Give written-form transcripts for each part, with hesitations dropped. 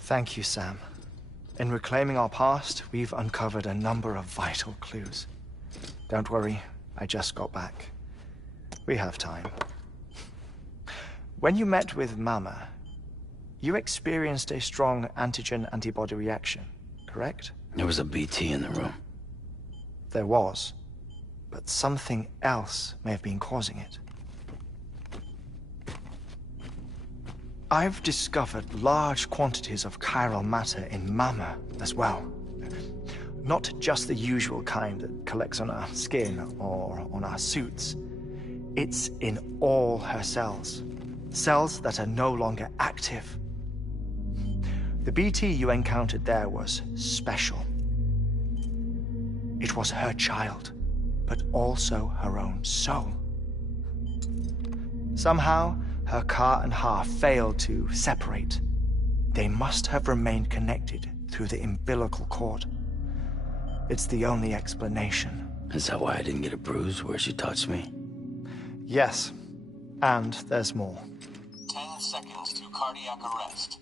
Thank you, Sam. In reclaiming our past, we've uncovered a number of vital clues. Don't worry, I just got back. We have time. When you met with Mama, you experienced a strong antigen-antibody reaction, correct? There was a BT in the room. There was, but something else may have been causing it. I've discovered large quantities of chiral matter in Mama as well. Not just the usual kind that collects on our skin or on our suits. It's in all her cells. Cells that are no longer active. The BT you encountered there was special. It was her child, but also her own soul. Somehow, her car and half failed to separate. They must have remained connected through the umbilical cord. It's the only explanation. Is that why I didn't get a bruise where she touched me? Yes, and there's more. 10 seconds to cardiac arrest.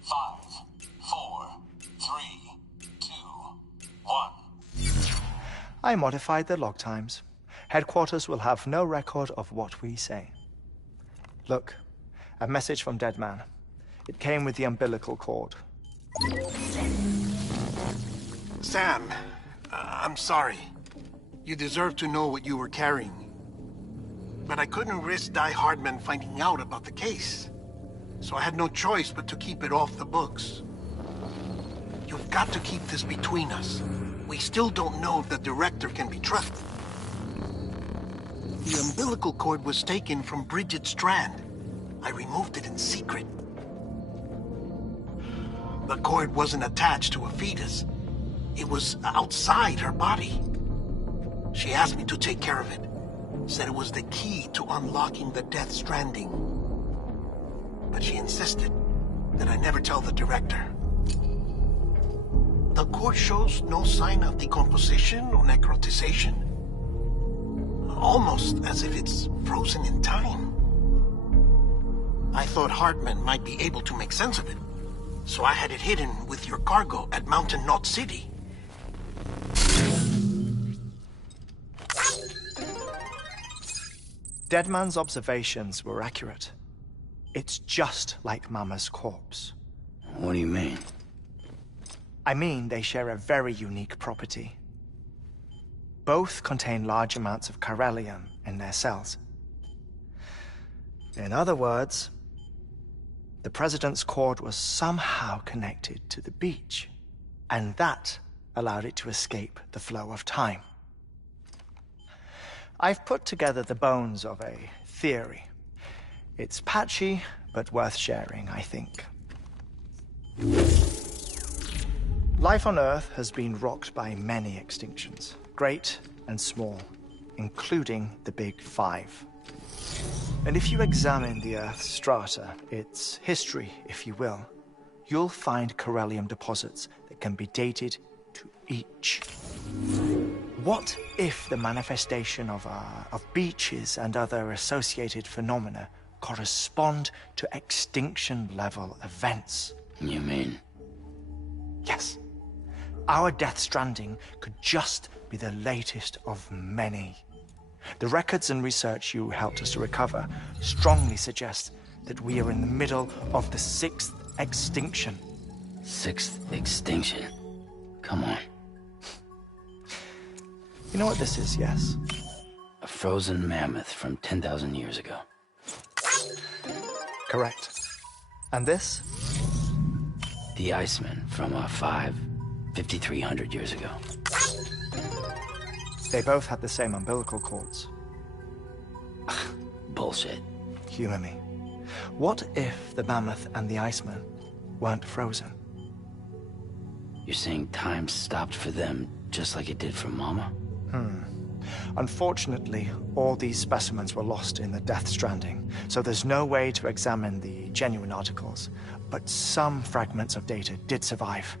5, 4, 3, 2, 1. I modified the log times. Headquarters will have no record of what we say. Look, a message from Dead Man. It came with the umbilical cord. Sam, I'm sorry. You deserve to know what you were carrying. But I couldn't risk Die Hardman finding out about the case. So I had no choice but to keep it off the books. You've got to keep this between us. We still don't know if the director can be trusted. The umbilical cord was taken from Bridget Strand. I removed it in secret. The cord wasn't attached to a fetus. It was outside her body. She asked me to take care of it. Said it was the key to unlocking the Death Stranding. But she insisted that I never tell the director. The cord shows no sign of decomposition or necrotization. Almost as if it's frozen in time. I thought Hartman might be able to make sense of it, so I had it hidden with your cargo at Mountain Knot City. Deadman's observations were accurate. It's just like Mama's corpse. What do you mean? I mean, they share a very unique property. Both contain large amounts of chiralium in their cells. In other words, the President's cord was somehow connected to the beach, and that allowed it to escape the flow of time. I've put together the bones of a theory. It's patchy, but worth sharing, I think. Life on Earth has been rocked by many extinctions, great and small, including the Big Five. And if you examine the Earth's strata, its history, if you will, you'll find chiralium deposits that can be dated to each. What if the manifestation of beaches and other associated phenomena correspond to extinction-level events? You mean? Yes. Our Death Stranding could just be the latest of many. The records and research you helped us to recover strongly suggest that we are in the middle of the 6th extinction. 6th extinction? Come on. You know what this is, yes? A frozen mammoth from 10,000 years ago. Correct. And this? The Iceman from 5,300 years ago. They both had the same umbilical cords. Bullshit. Humor me. What if the mammoth and the Iceman weren't frozen? You're saying time stopped for them just like it did for Mama? Unfortunately, all these specimens were lost in the Death Stranding, so there's no way to examine the genuine articles, but some fragments of data did survive.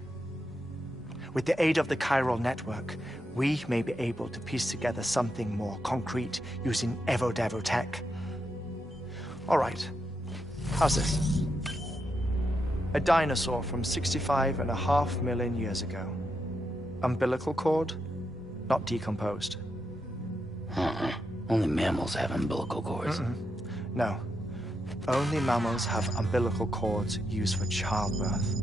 With the aid of the chiral network, we may be able to piece together something more concrete using Evo-Devo tech. All right, how's this? A dinosaur from 65.5 million years ago. Umbilical cord, not decomposed. Only mammals have umbilical cords. No. Only mammals have umbilical cords used for childbirth.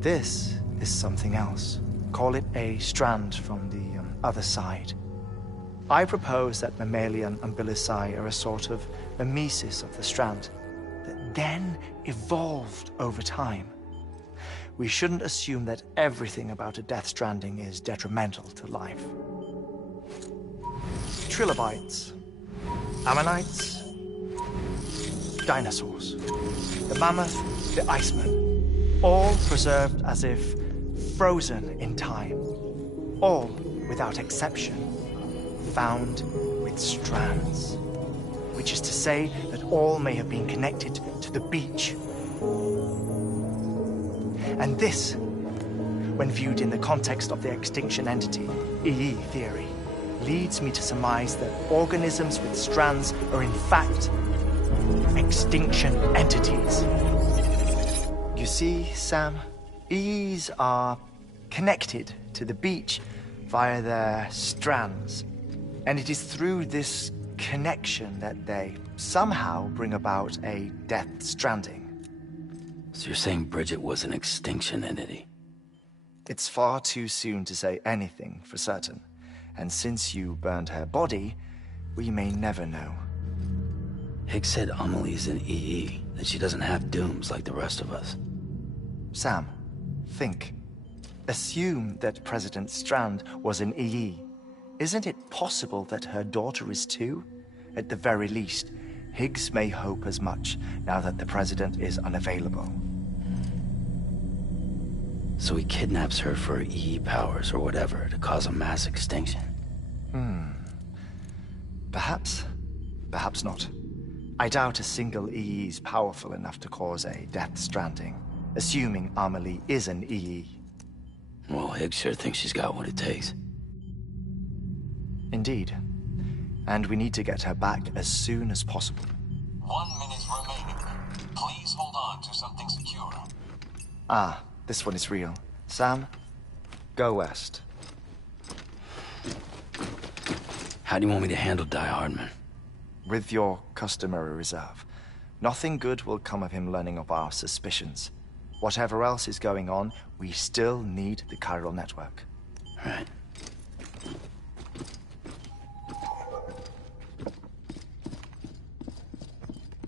This is something else. Call it a strand from the other side. I propose that mammalian umbilici are a sort of mimesis of the strand that then evolved over time. We shouldn't assume that everything about a Death Stranding is detrimental to life. Trilobites, ammonites, dinosaurs, the mammoth, the Iceman, all preserved as if frozen in time, all, without exception, found with strands, which is to say that all may have been connected to the beach. And this, when viewed in the context of the extinction entity, EE theory, leads me to surmise that organisms with strands are in fact extinction entities. You see, Sam, EEs are connected to the beach via their strands, and it is through this connection that they somehow bring about a Death Stranding. So you're saying Bridget was an extinction entity? It's far too soon to say anything for certain. And since you burned her body, we may never know. Higgs said Amelie's an EE, that she doesn't have dooms like the rest of us. Sam, think. Assume that President Strand was an EE. Isn't it possible that her daughter is too? At the very least, Higgs may hope as much now that the President is unavailable. So he kidnaps her for EE powers or whatever to cause a mass extinction. Perhaps. Perhaps not. I doubt a single EE is powerful enough to cause a Death Stranding, assuming Amelie is an EE. Well, Higgs sure thinks she's got what it takes. Indeed. And we need to get her back as soon as possible. 1 minute remaining. Please hold on to something secure. Ah, this one is real. Sam, go west. How do you want me to handle Die Hardman? With your customary reserve. Nothing good will come of him learning of our suspicions. Whatever else is going on, we still need the chiral network. Right.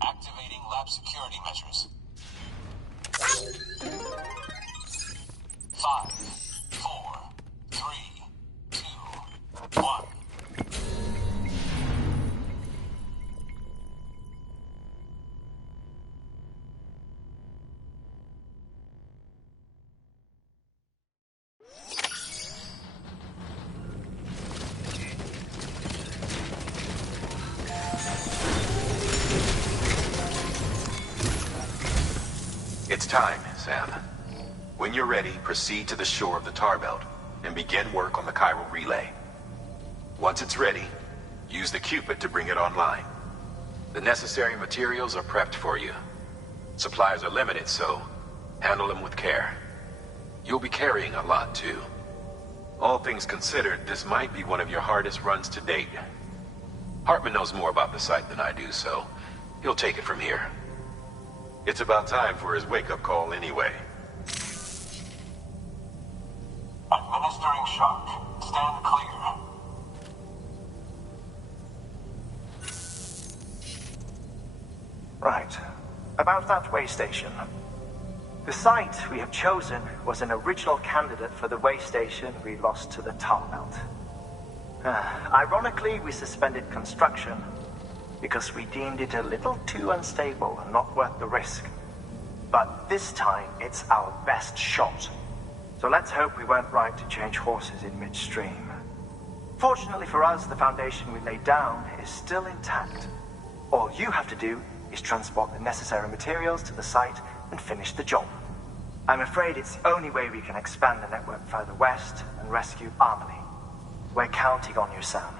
Activating lab security measures. 5, 4, 3, 2, 1. It's time, Sam. When you're ready, proceed to the shore of the tar belt and begin work on the chiral relay. Once it's ready, use the Cupid to bring it online. The necessary materials are prepped for you. Supplies are limited, so handle them with care. You'll be carrying a lot, too. All things considered, this might be one of your hardest runs to date. Hartman knows more about the site than I do, so he'll take it from here. It's about time for his wake-up call anyway. Administering shock. Stand clear. Right. About that way station. The site we have chosen was an original candidate for the way station we lost to the tar belt. Ironically, we suspended construction because we deemed it a little too unstable and not worth the risk. But this time, it's our best shot. So let's hope we weren't right to change horses in midstream. Fortunately for us, the foundation we laid down is still intact. All you have to do is transport the necessary materials to the site and finish the job. I'm afraid it's the only way we can expand the network further west and rescue Amelie. We're counting on you, Sam.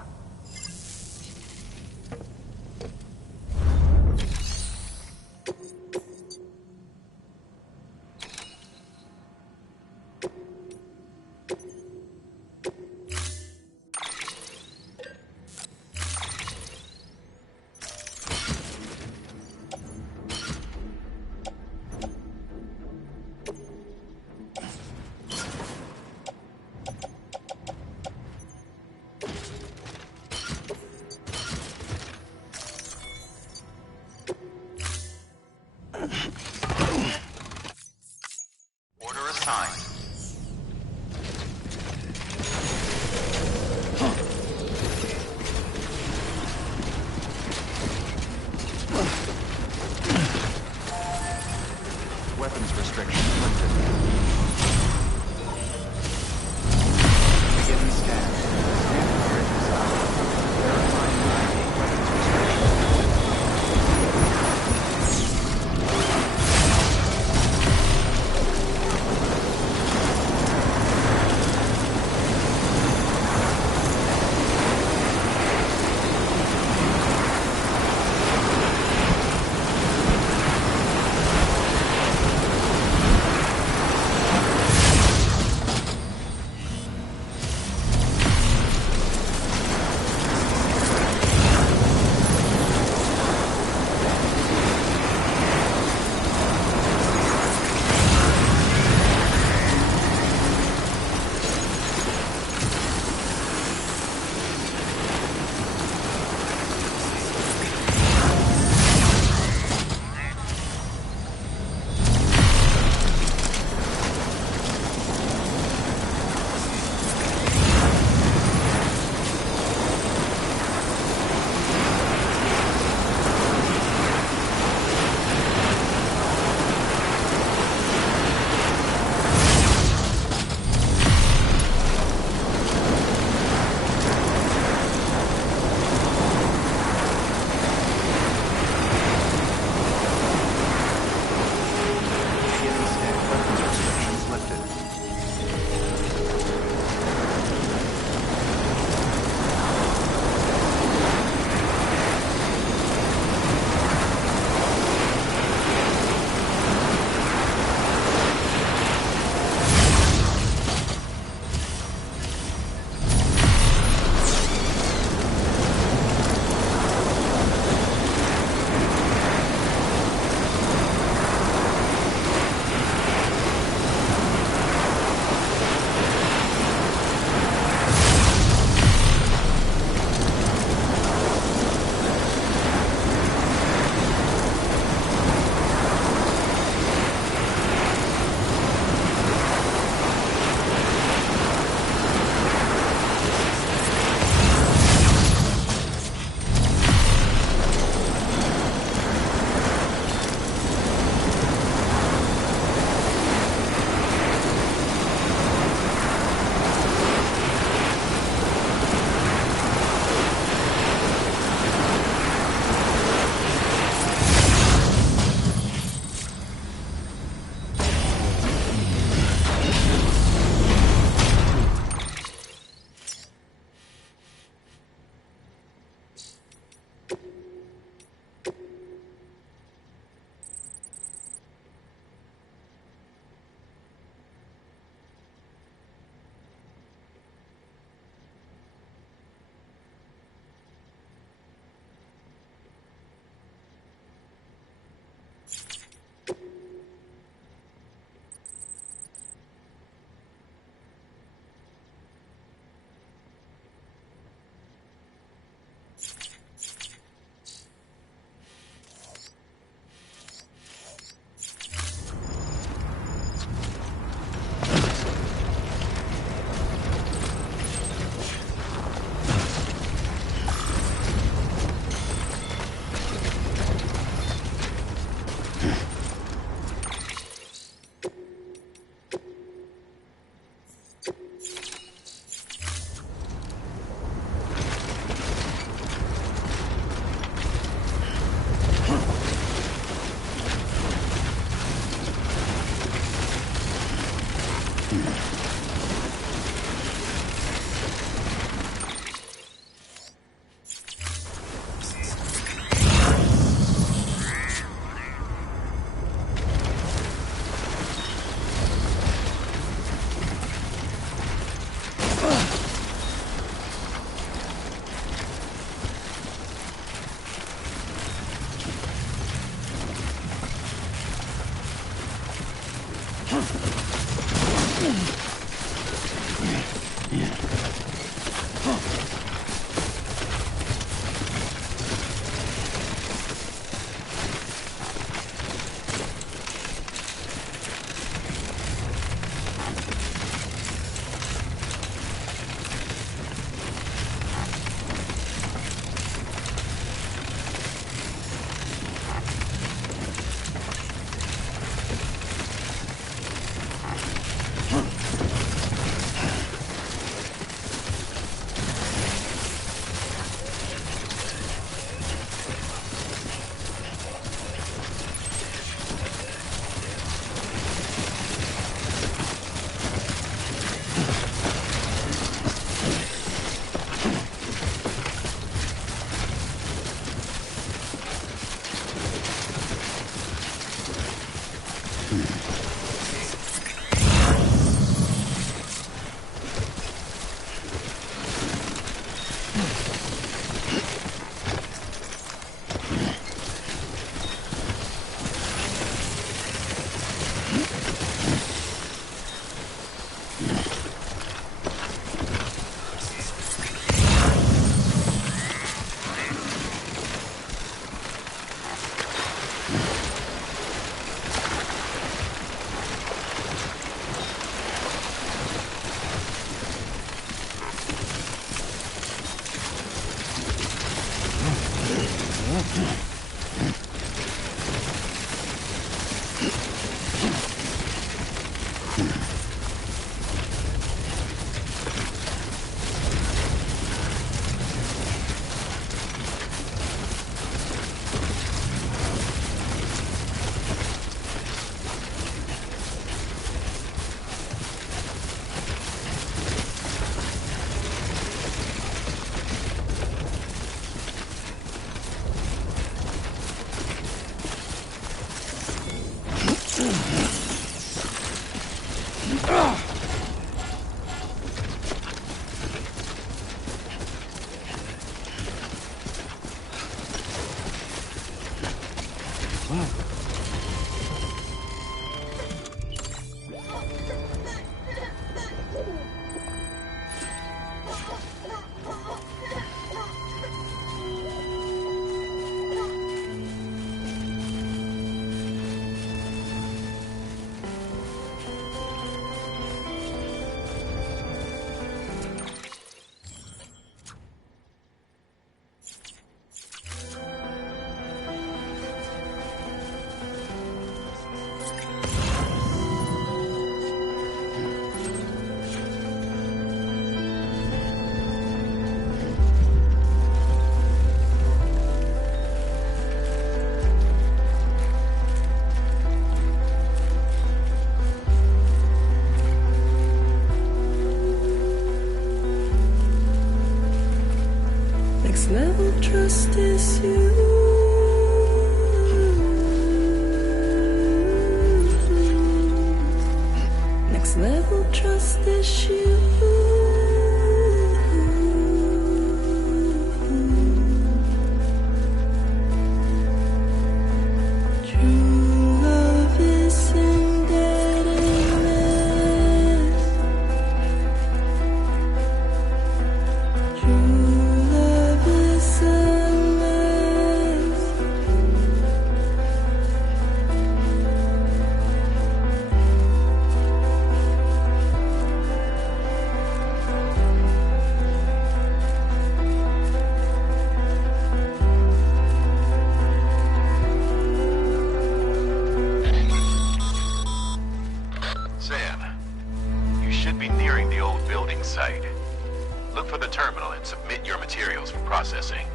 Level trust is you. Next level trust is you. True love is indebtedness. True Sam, you should be nearing the old building site. Look for the terminal and submit your materials for processing.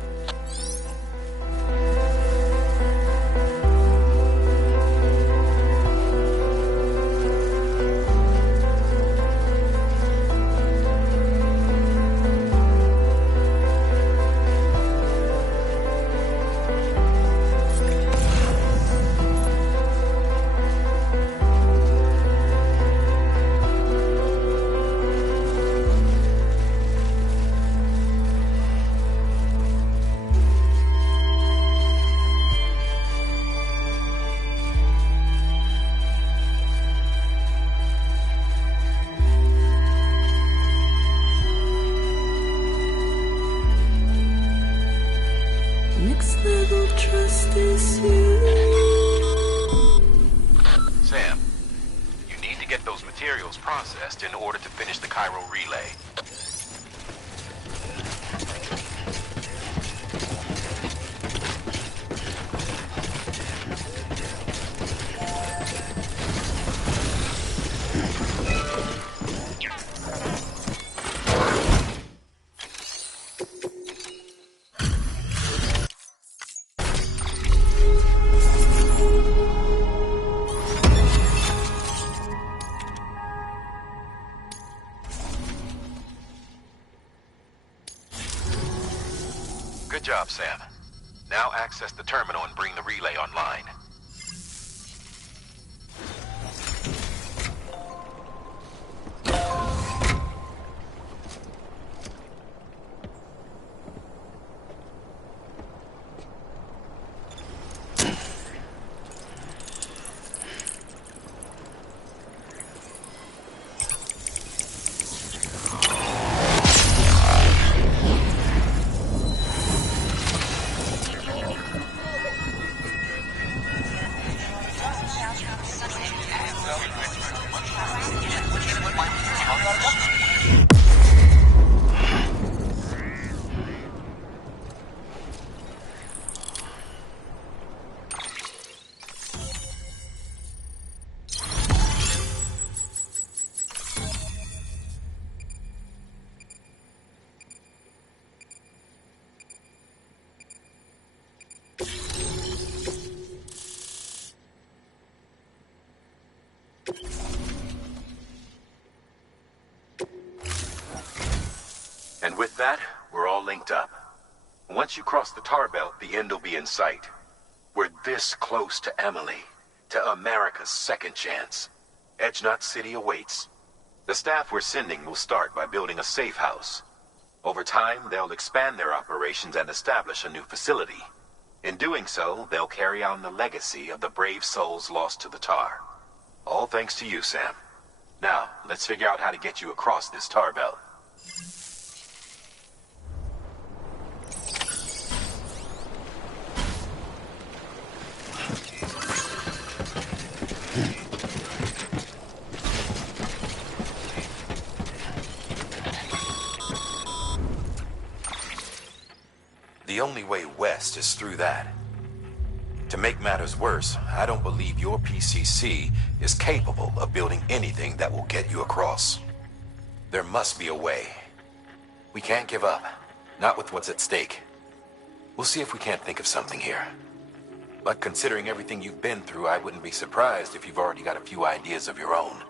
Next level trust is you. Sam, you need to get those materials processed in order to finish the Cairo relay. Good job, Sam. Now access the terminal and bring the relay online. With that, we're all linked up. Once you cross the tar belt, the end will be in sight. We're this close to Emily, to America's second chance. Edgenut City awaits. The staff we're sending will start by building a safe house. Over time, they'll expand their operations and establish a new facility. In doing so, they'll carry on the legacy of the brave souls lost to the tar. All thanks to you, Sam. Now, let's figure out how to get you across this tar belt. The only way west is through that. To make matters worse, I don't believe your PCC is capable of building anything that will get you across. There must be a way. We can't give up, not with what's at stake. We'll see if we can't think of something here. But considering everything you've been through, I wouldn't be surprised if you've already got a few ideas of your own.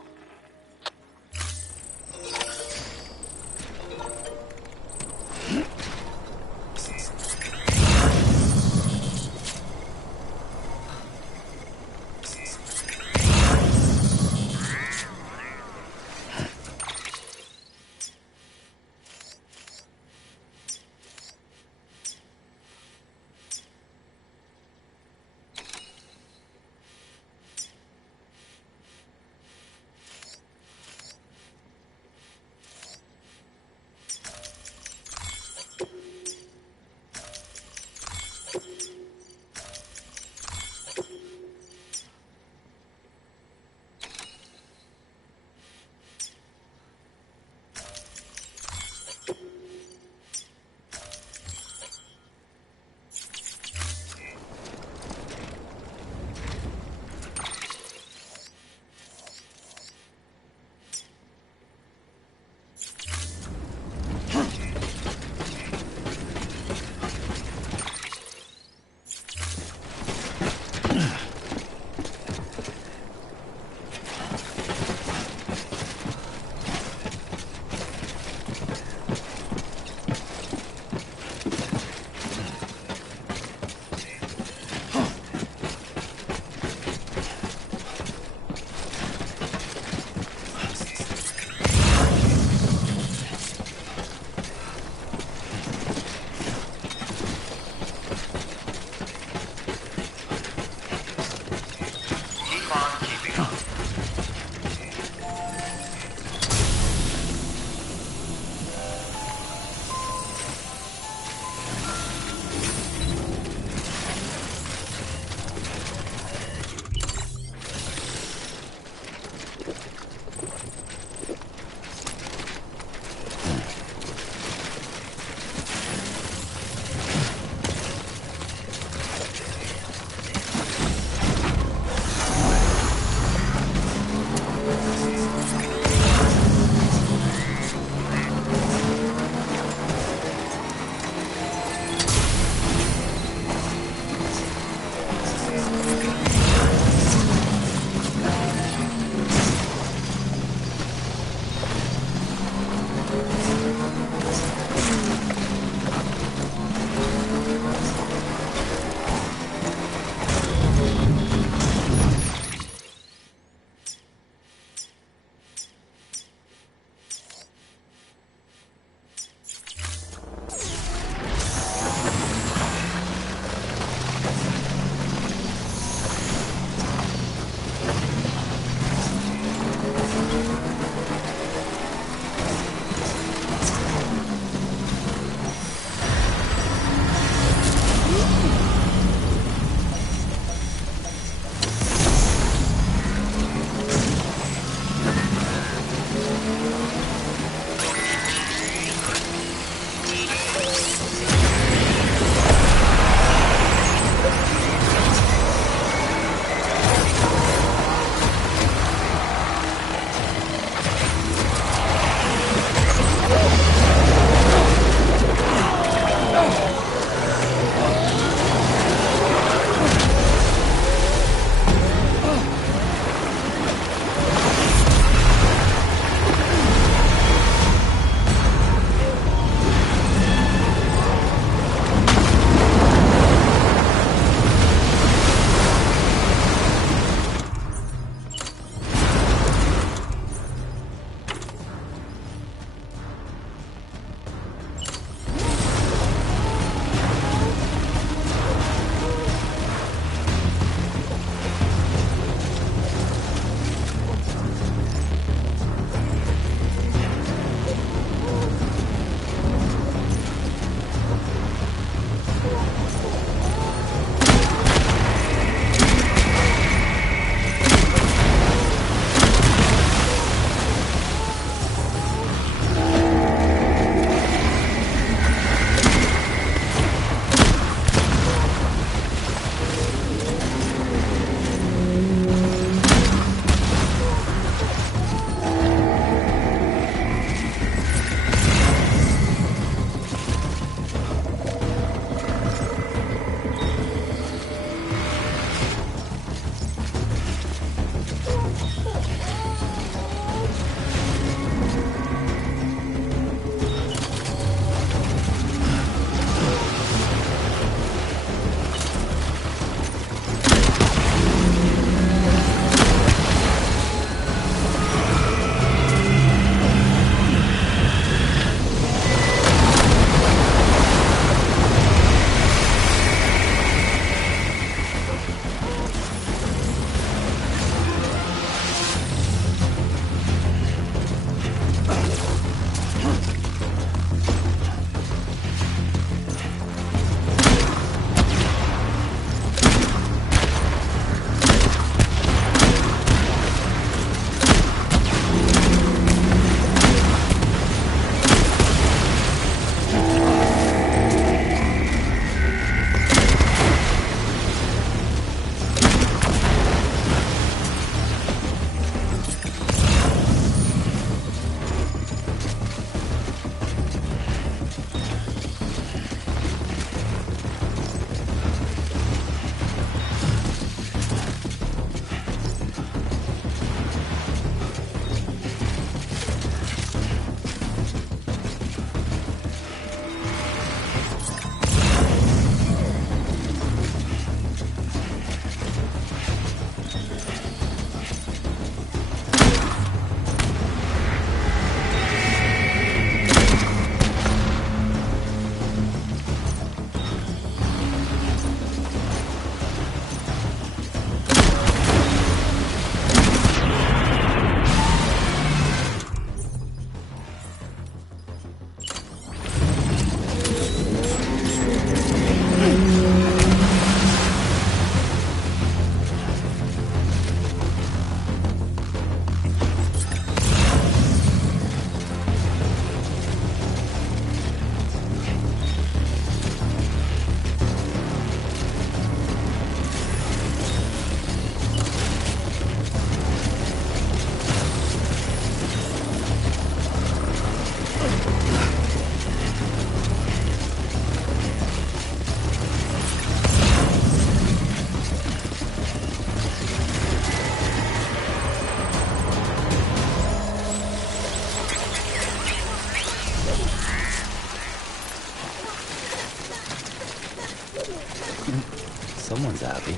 Someone's happy.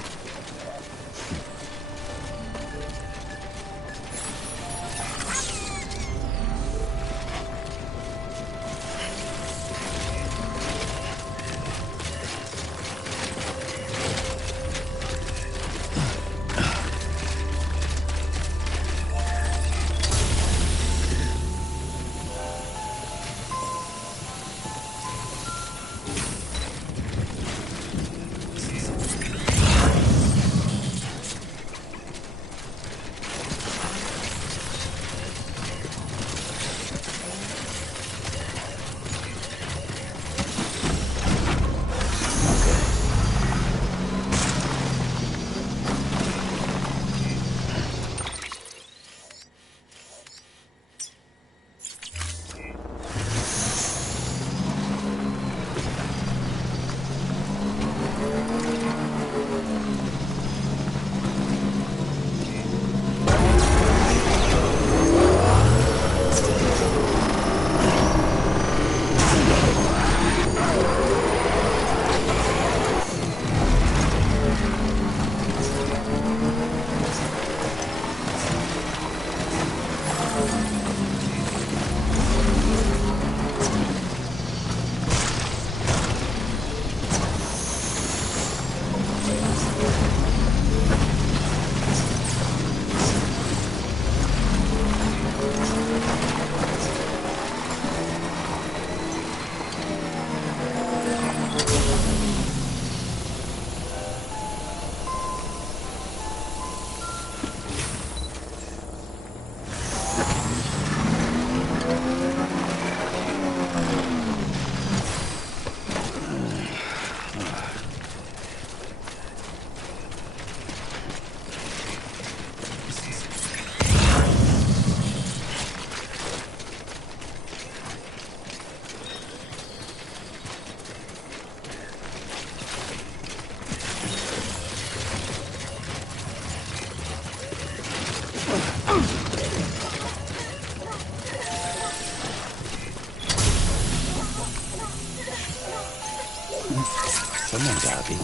Someone's happy.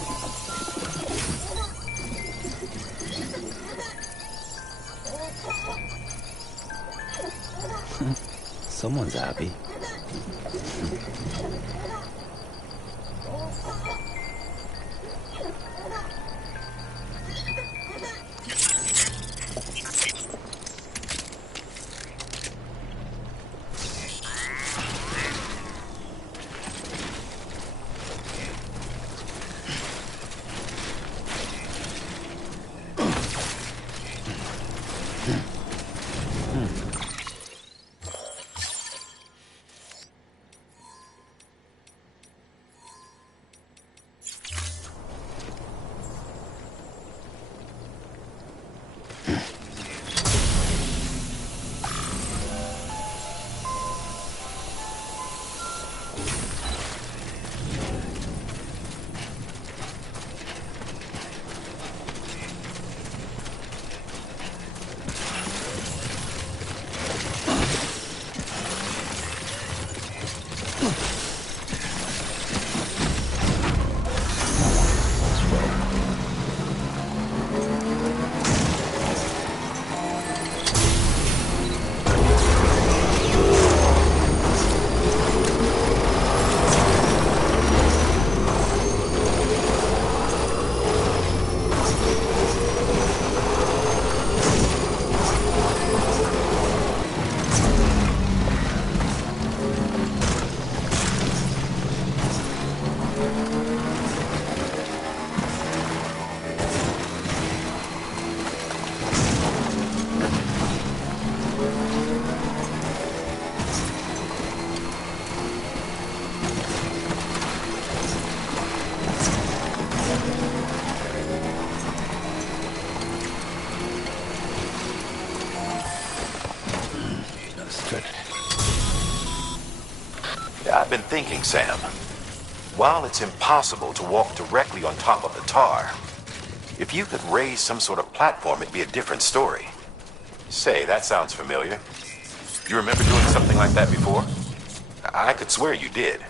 Someone's happy. I've been thinking, Sam. While it's impossible to walk directly on top of the tar, if you could raise some sort of platform, it'd be a different story. Say, that sounds familiar. You remember doing something like that before? I could swear you did.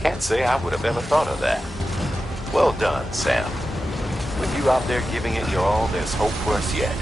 Can't say I would have ever thought of that. Well done, Sam. With you out there giving it your all, there's hope for us yet.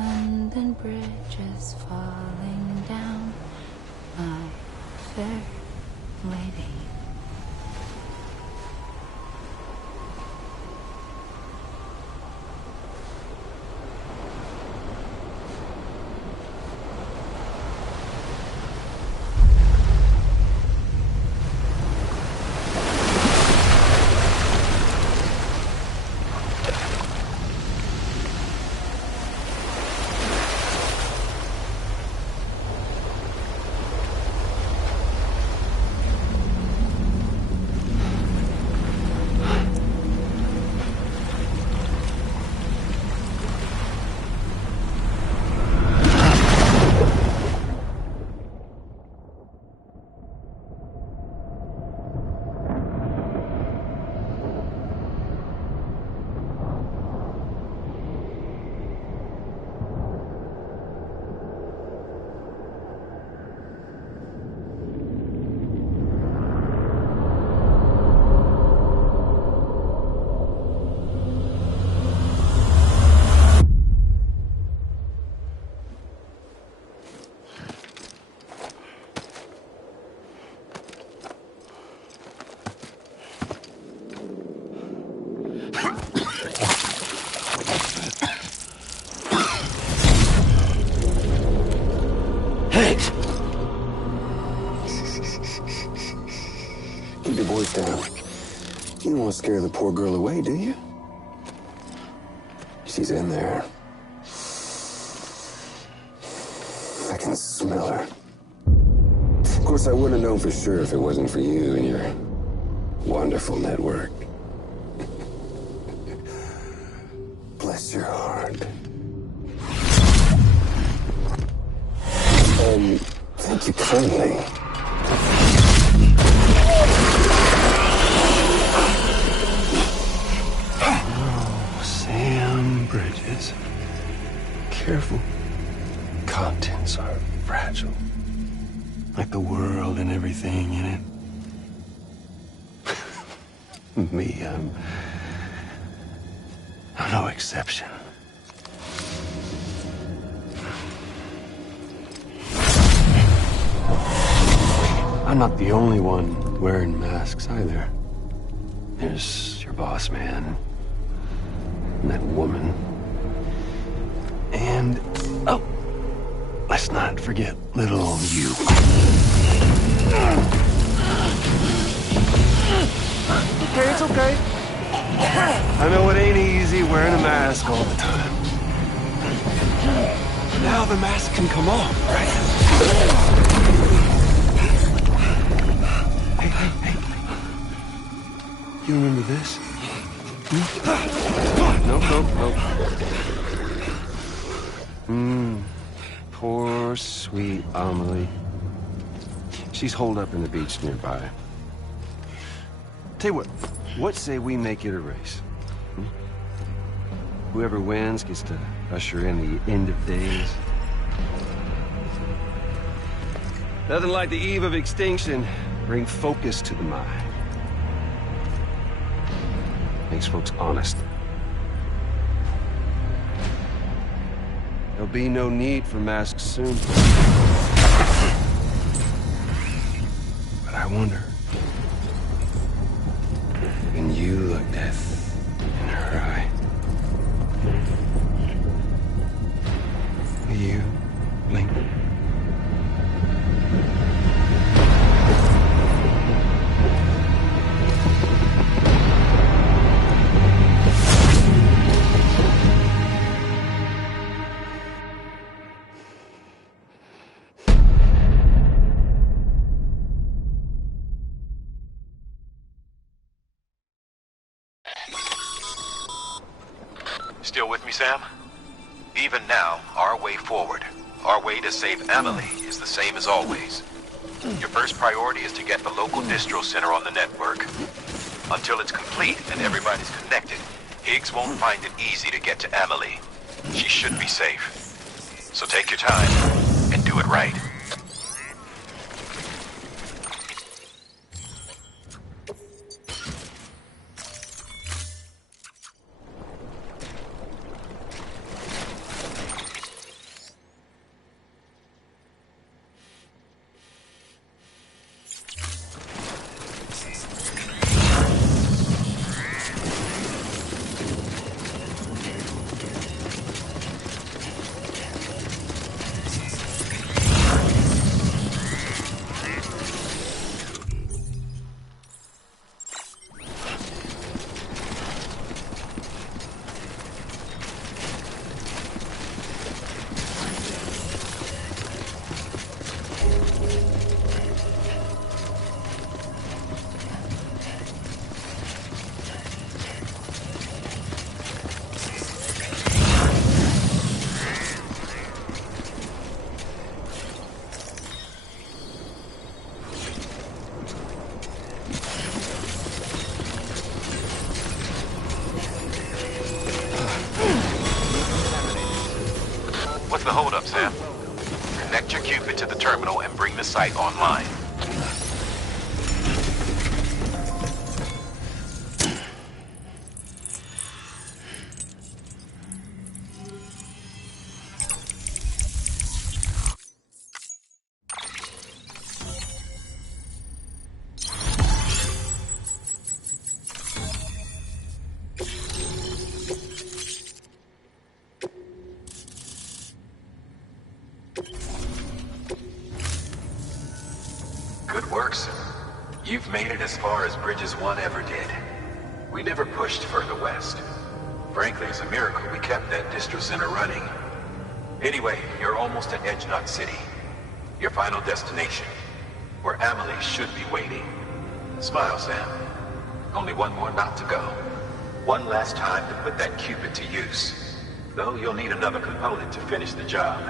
London Bridge is falling down, my fair lady. Keep your voice down. You don't want to scare the poor girl away, do you? She's in there. I can smell her. Of course, I wouldn't have known for sure if it wasn't for you and your wonderful network. Bless your heart. Thank you kindly. Oh, Sam Bridges. Careful. Contents are fragile. Like the world and everything in it. Me, I'm no exception. I'm not the only one wearing masks either. There's your boss man, and that woman, and, oh, let's not forget little old you. Okay, it's okay. I know it ain't easy wearing a mask all the time. Now the mask can come off, right? Hey. You remember this? Nope. Poor, sweet Amelie. She's holed up in the beach nearby. Tell you what say we make it a race? Whoever wins gets to usher in the end of days. Nothing like the eve of extinction. Bring focus to the mind. Makes folks honest. There'll be no need for masks soon. But I wonder, when you look death in her eye, will you blink? Still with me, Sam? Even now, our way forward, our way to save Amelie is the same as always. Your first priority is to get the local distro center on the network. Until it's complete and everybody's connected, Higgs won't find it easy to get to Amelie. She should be safe. So take your time and do it right. What's the holdup, Sam? Connect your Cupid to the terminal and bring the site online. Good works. You've made it as far as Bridges 1 ever did. We never pushed further west. Frankly, it's a miracle we kept that distro center running. Anyway, you're almost at Edge Knot City. Your final destination, where Amelie should be waiting. Smile, Sam. Only one more knot to go. One last time to put that Cupid to use. Though you'll need another component to finish the job.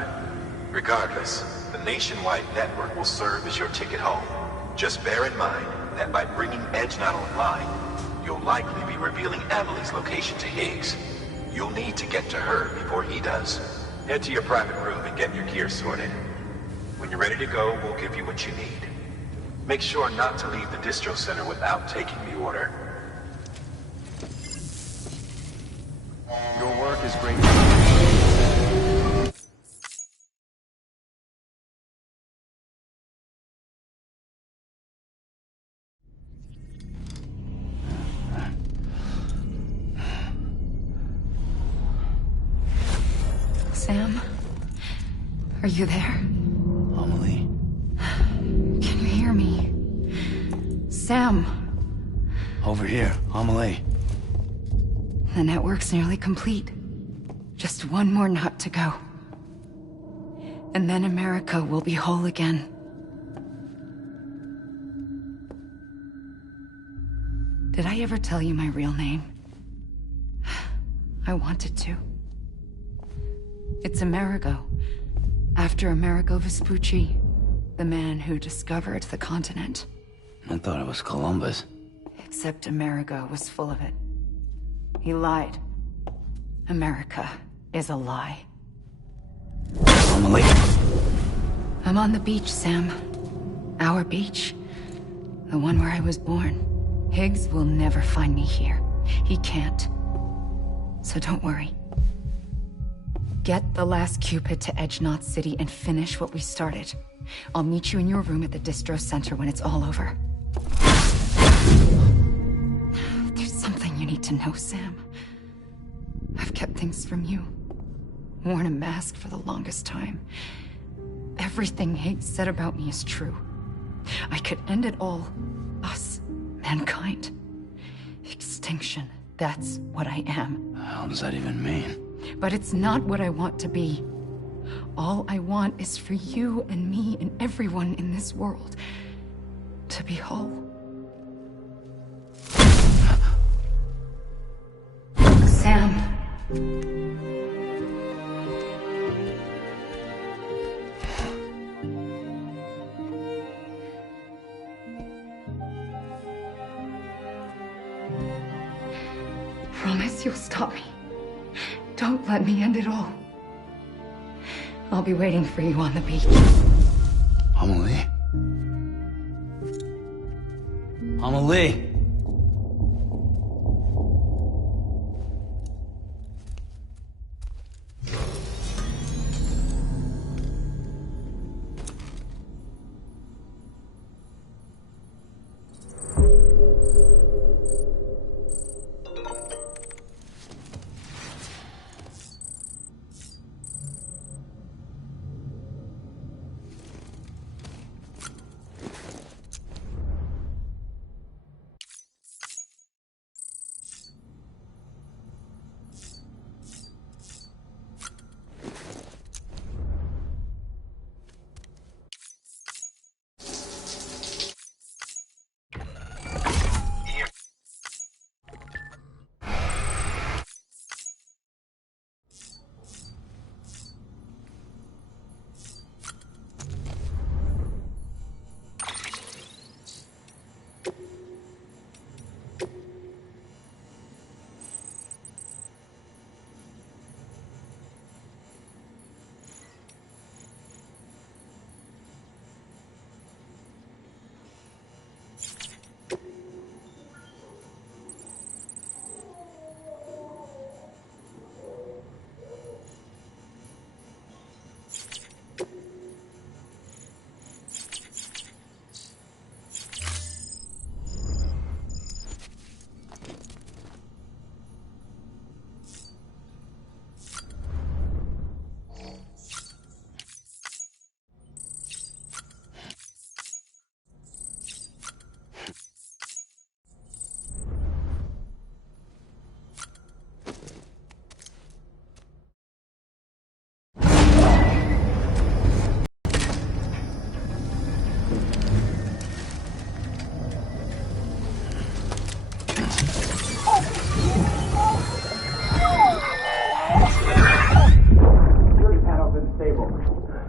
Regardless, the nationwide network will serve as your ticket home. Just bear in mind that by bringing Edge Knot online, you'll likely be revealing Amelie's location to Higgs. You'll need to get to her before he does. Head to your private room and get your gear sorted. When you're ready to go, we'll give you what you need. Make sure not to leave the distro center without taking the order. Your work is great. Sam? Are you there? Amelie? Can you hear me? Sam! Over here, Amelie. The network's nearly complete. Just one more knot to go. And then America will be whole again. Did I ever tell you my real name? I wanted to. It's Amerigo. After Amerigo Vespucci, the man who discovered the continent. I thought it was Columbus. Except Amerigo was full of it. He lied. America is a lie. Amelie? I'm on the beach, Sam. Our beach. The one where I was born. Higgs will never find me here. He can't. So don't worry. Get the last Cupid to Edge Knot City and finish what we started. I'll meet you in your room at the distro center when it's all over. There's something you need to know, Sam. I've kept things from you. Worn a mask for the longest time. Everything Higgs said about me is true. I could end it all. Us. Mankind. Extinction. That's what I am. What the hell does that even mean? But it's not what I want to be. All I want is for you and me and everyone in this world to be whole. Sam. Promise you'll stop me. Don't let me end it all. I'll be waiting for you on the beach. Amelie? Amelie!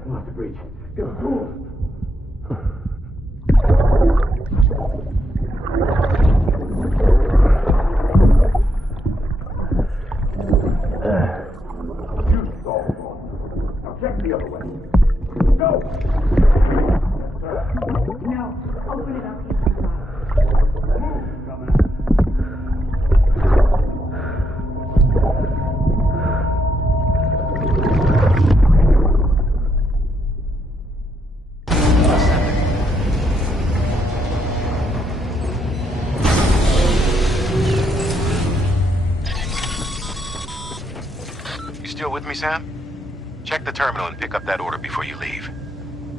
Lock the breach. Get a tool. You stall. Now check the other way. Go! No. Open it up. Move, dumbass. Still with me, Sam? Check the terminal and pick up that order before you leave.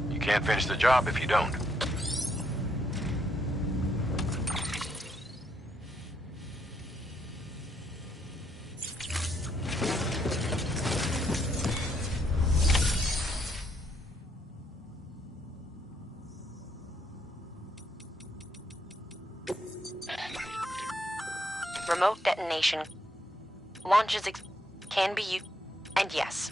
You can't finish the job if you don't. Remote detonation. Launches can be used. And yes.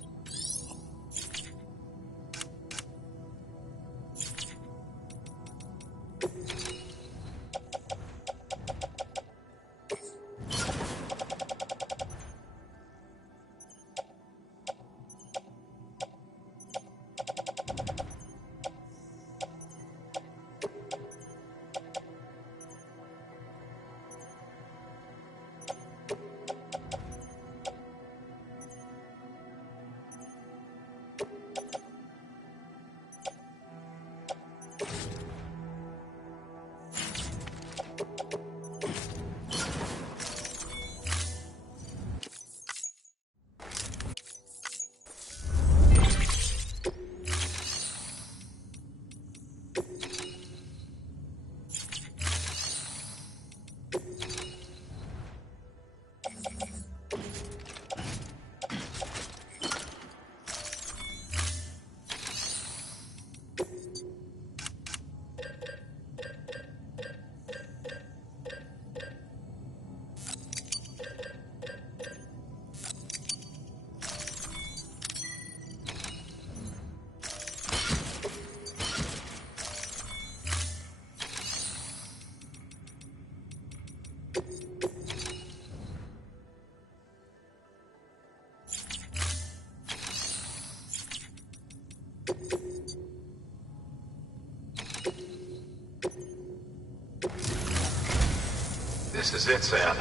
This is it, Sam.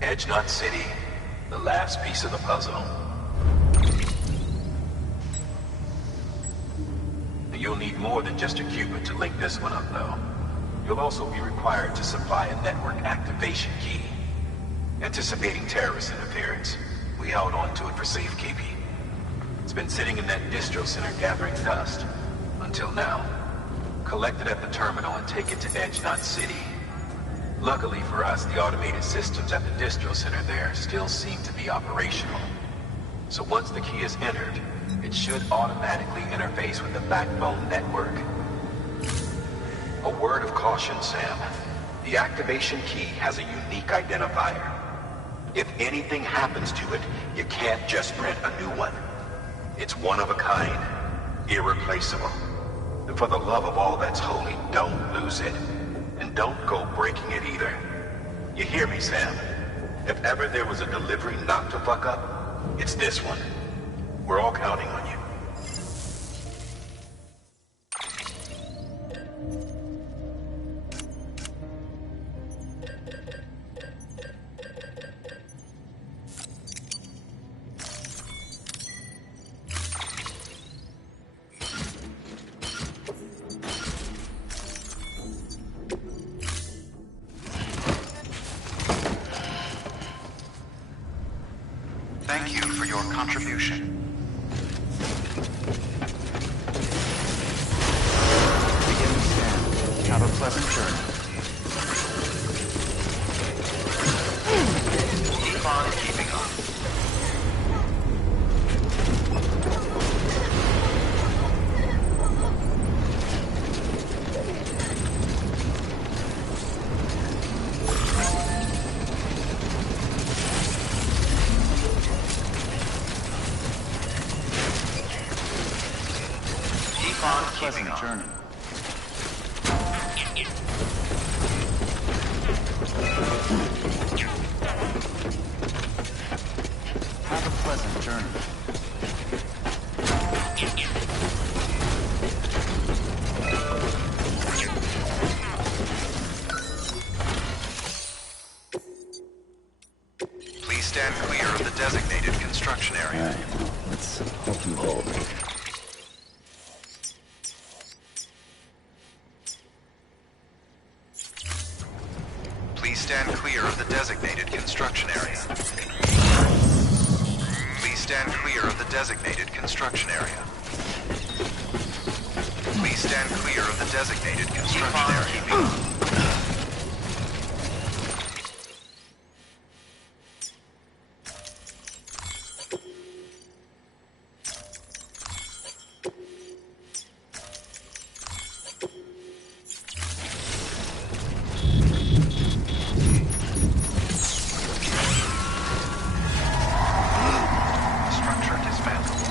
Edge Knot City, the last piece of the puzzle. You'll need more than just a Cupid to link this one up, though. You'll also be required to supply a network activation key. Anticipating terrorist interference, we held on to it for safekeeping. It's been sitting in that distro center gathering dust. Until now. Collect it at the terminal and take it to Edge Knot City. Luckily for us, the automated systems at the distro center there still seem to be operational. So once the key is entered, it should automatically interface with the backbone network. A word of caution, Sam. The activation key has a unique identifier. If anything happens to it, you can't just print a new one. It's one of a kind, irreplaceable. And for the love of all that's holy, don't lose it. And don't go breaking it either. You hear me, Sam? If ever there was a delivery not to fuck up, it's this one. We're all counting on you. Thank you for your contribution. Begin the scan. Have a pleasant journey. Keep on keeping on. on keeping on. Journey. Have a pleasant journey. Please stand clear of the designated construction area. All right, well, let's hope you hold. Please stand clear of the designated construction area. Please stand clear of the designated construction area. Please stand clear of the designated construction area. Structure dismantled.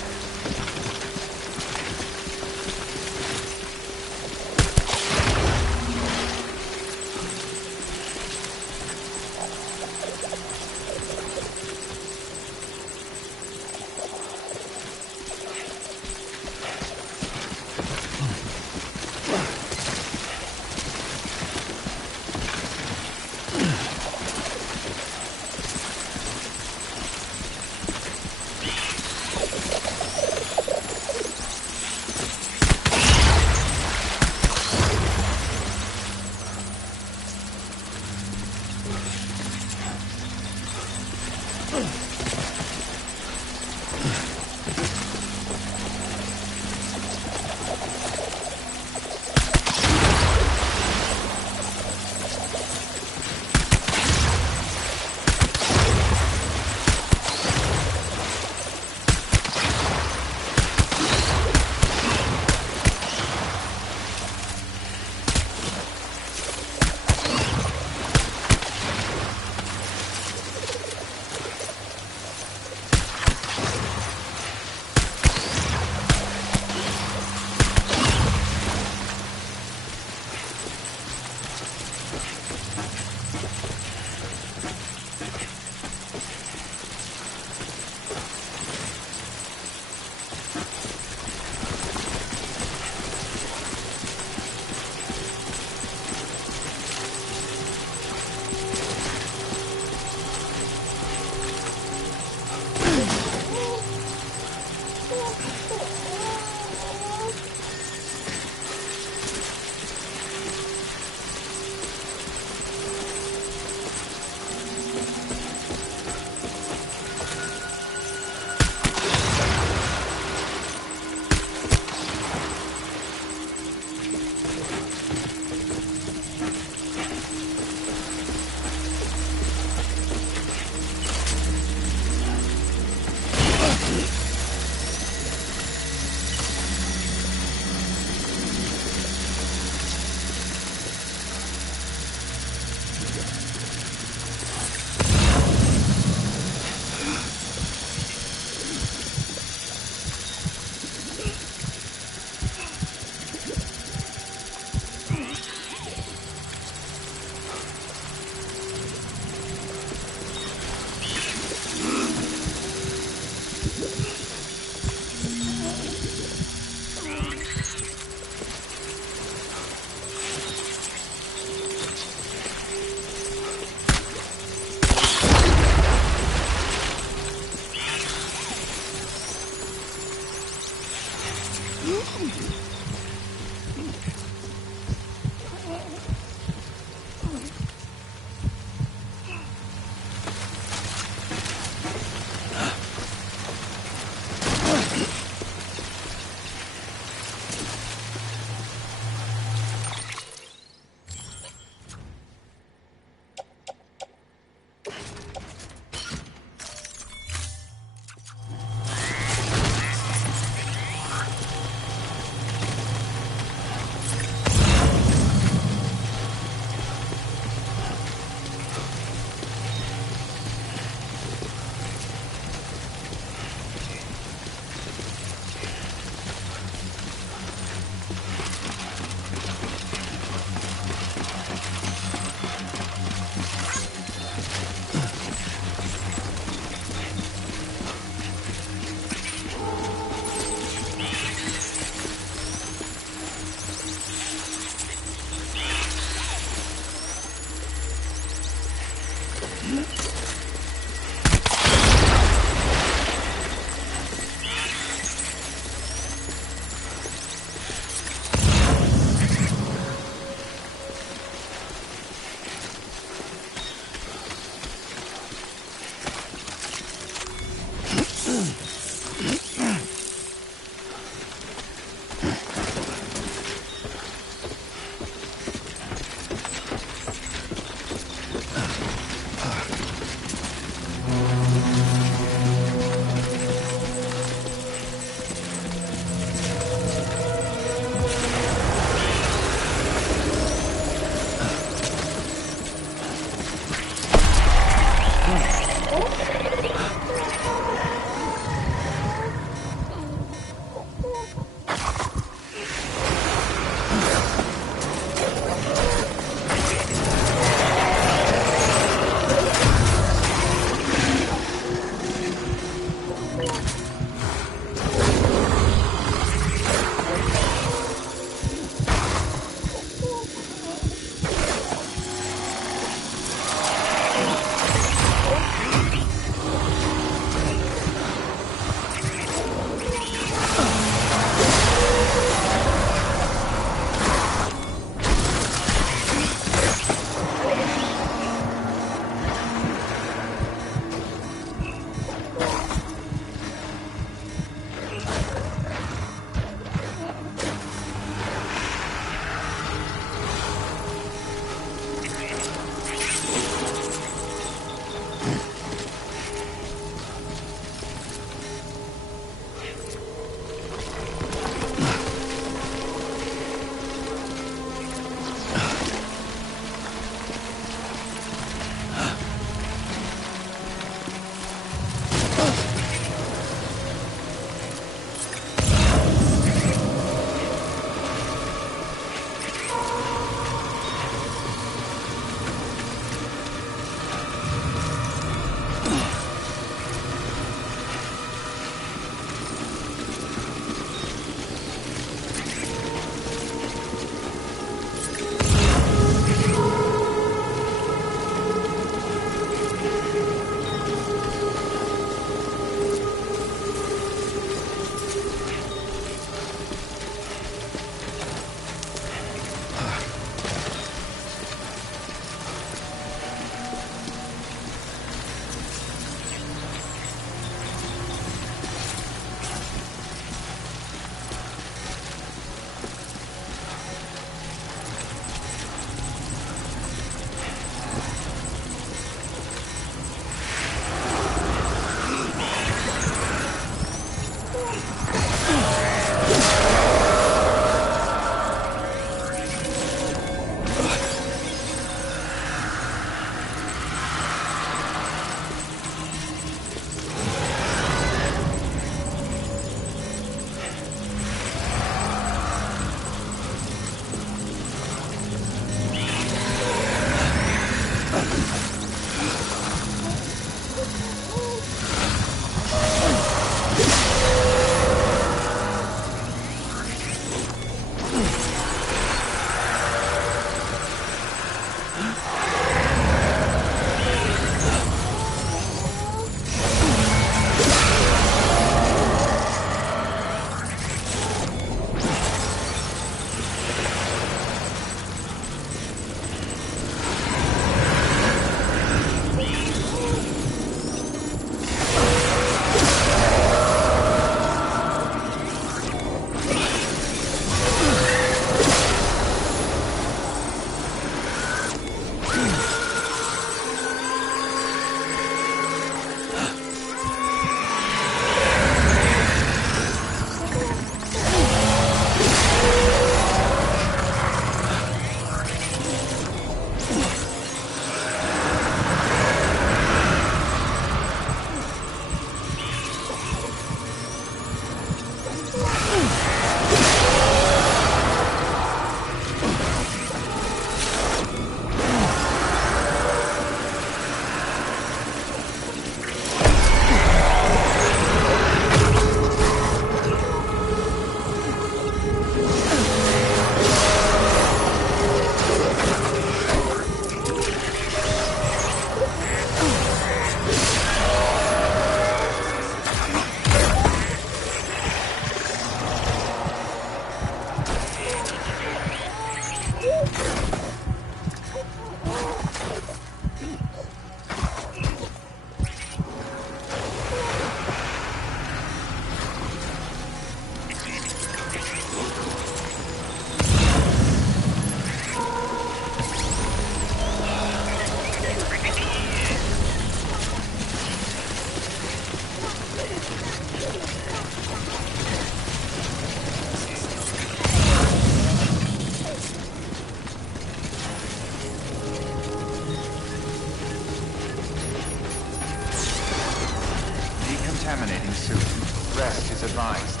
Rest is advised.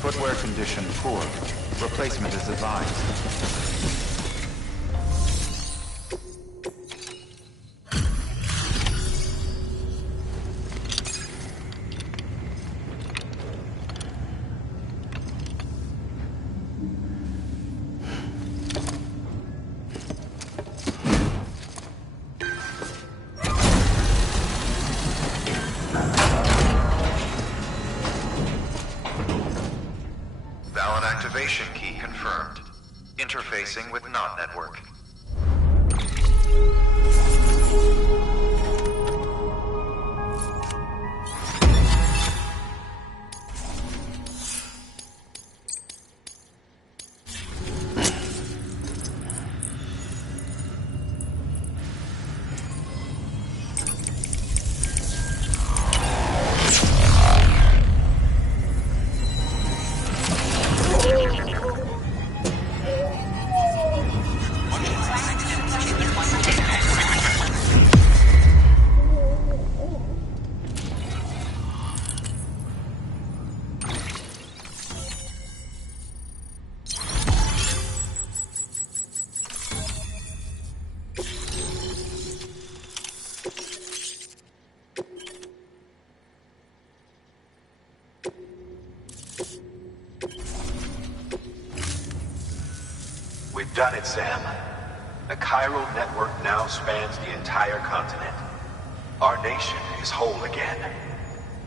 Footwear condition poor. Replacement is advised. Activation key confirmed. Interfacing with NOT network. We've done it, Sam. The chiral network now spans the entire continent. Our nation is whole again.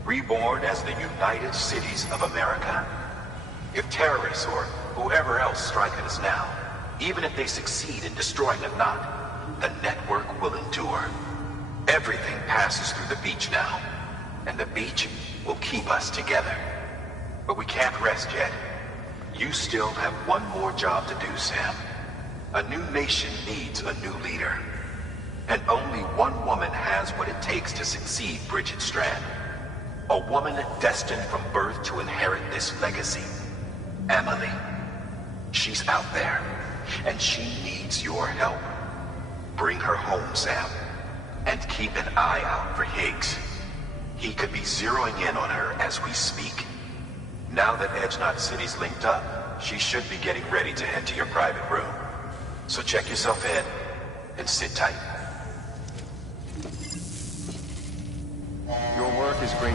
Reborn as the United Cities of America. If terrorists or whoever else strike at us now, even if they succeed in destroying the knot, the network will endure. Everything passes through the beach now, and the beach will keep us together. But we can't rest yet. You still have one more job to do, Sam. A new nation needs a new leader. And only one woman has what it takes to succeed Bridget Strand. A woman destined from birth to inherit this legacy. Emily. She's out there, and she needs your help. Bring her home, Sam. And keep an eye out for Higgs. He could be zeroing in on her as we speak. Now that Edge Knot City's linked up, she should be getting ready to head to your private room. So check yourself in, and sit tight. Your work is great.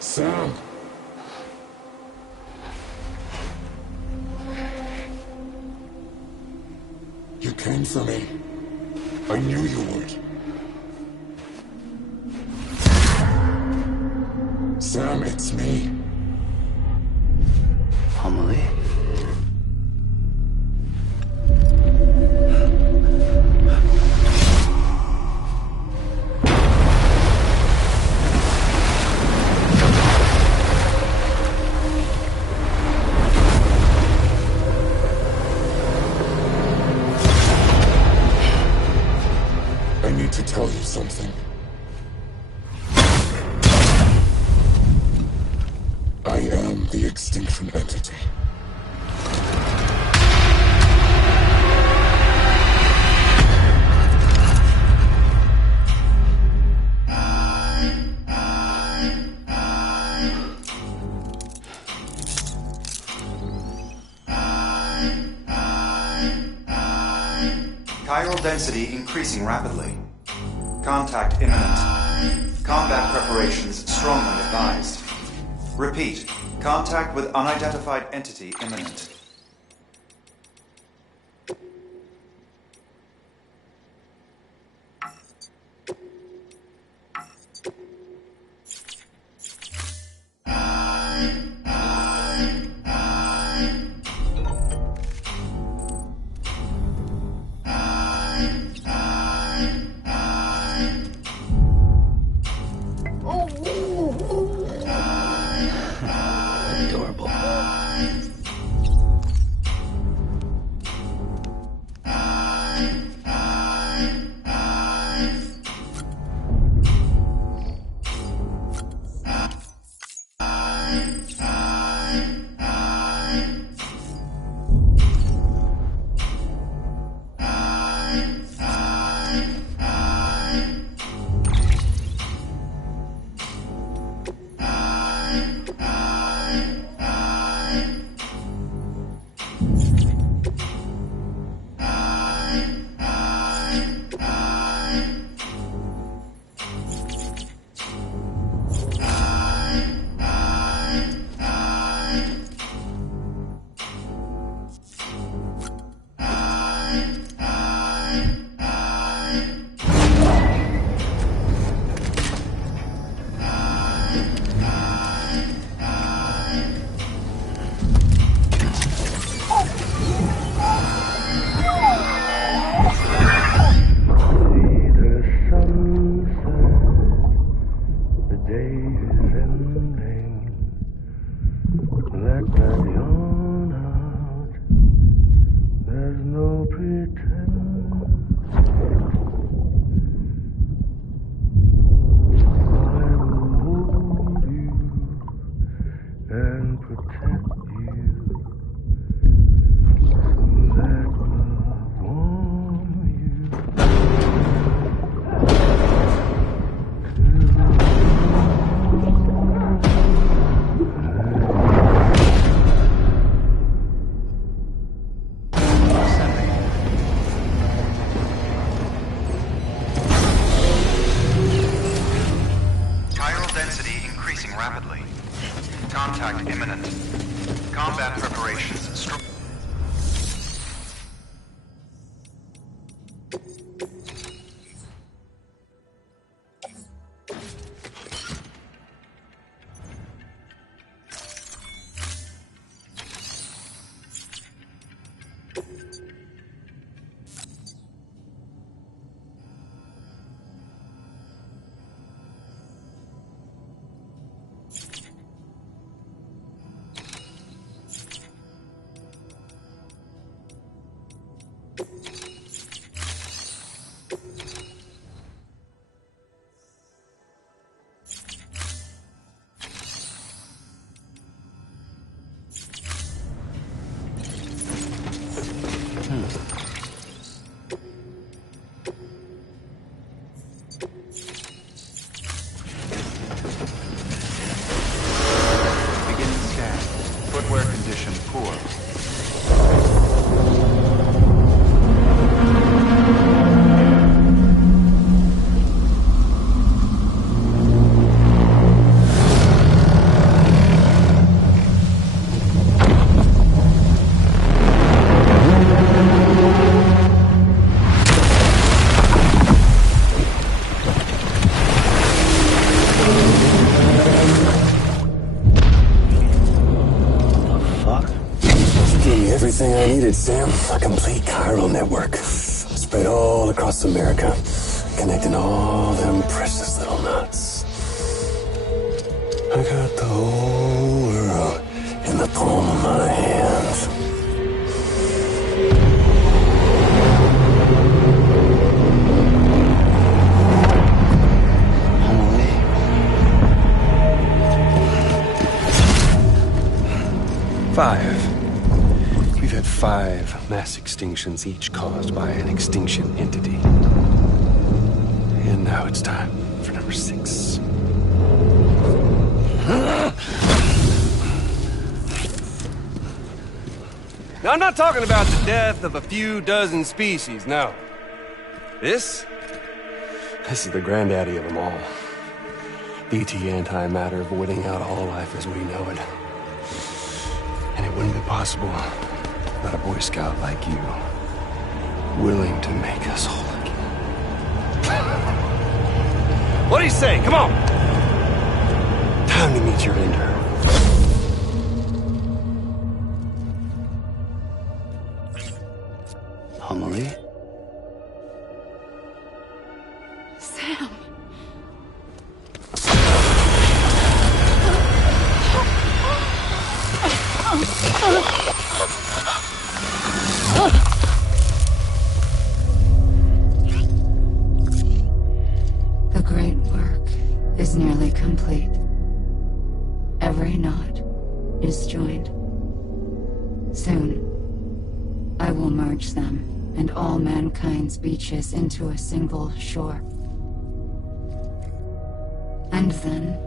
Sam! You came for me. I knew you would. Sam, it's me. Amelie? Tell you something. I am the extinction entity. Chiral density increasing rapidly. Contact imminent. Combat preparations strongly advised. Repeat. Contact with unidentified entity imminent. Adorable. day is ending. Let that yawn out. There's no pretend. I will hold you and protect you. Let love warm you. Chiral density increasing rapidly. Contact imminent. Combat preparations strong. Beginning scan. Footwear condition poor. Everything I needed, Sam. A complete chiral network. Spread all across America. Connecting all them precious little nuts. I got the whole world in the palm of my hand. We've had 5 mass extinctions, each caused by an extinction entity. And now it's time for number 6. Now, I'm not talking about the death of a few dozen species, no. This This is the granddaddy of them all. BT antimatter voiding out all life as we know it. And it wouldn't be possible without a Boy Scout like you, willing to make us whole again. What do you say? Come on! Time to meet your ender. Amelie? Sam. The great work is nearly complete. Every knot is joined. Soon, I will merge them and all mankind's beaches into a single shore. And then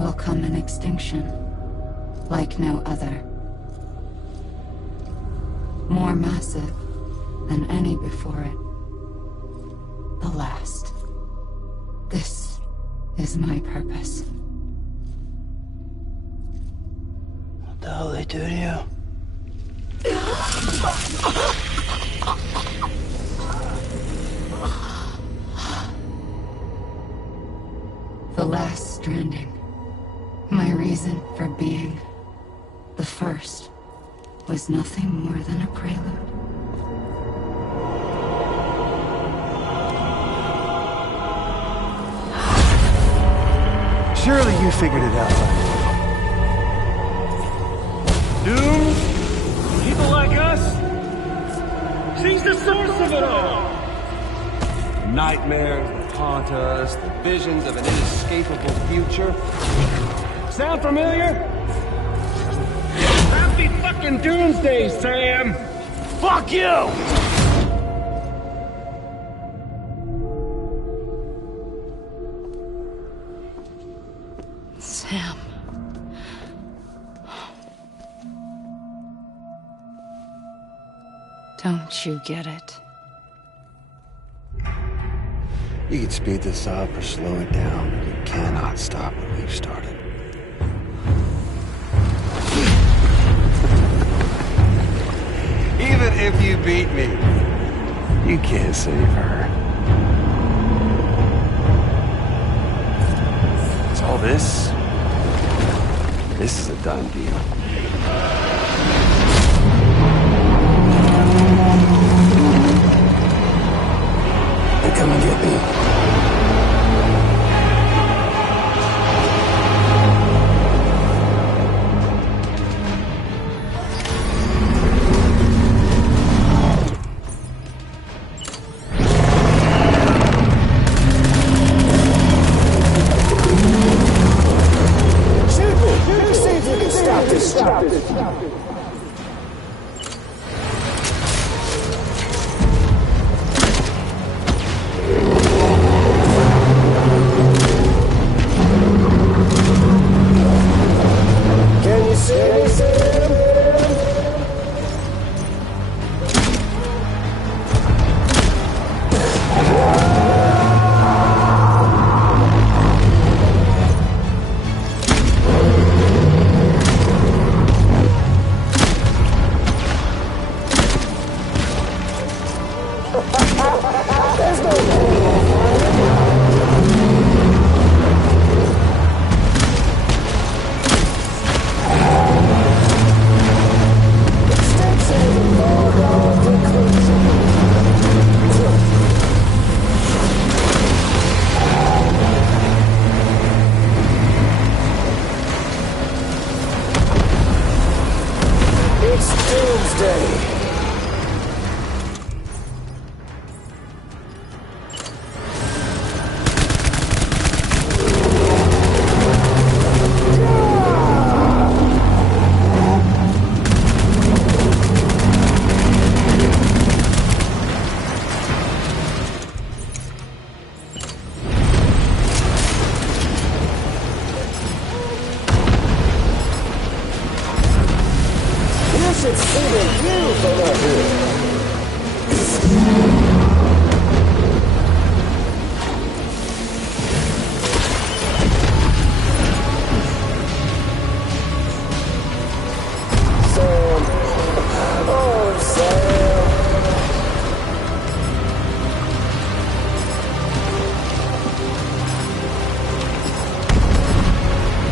will come an extinction like no other. More massive than any before it. The last. This is my purpose. What the hell they do to you? The last stranding. My reason for being. The first was nothing more than a prelude. Surely you figured it out. Dooms? People like us? She's the source of it all! Nightmares that haunt us, the visions of an inescapable future. Sound familiar? Happy fucking doomsday, Sam! Fuck you! Sam. Don't you get it? You can speed this up or slow it down, but you cannot stop what we've started. Even if you beat me, you can't save her. So all this is a done deal. They're coming to get me.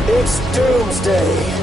It's doomsday.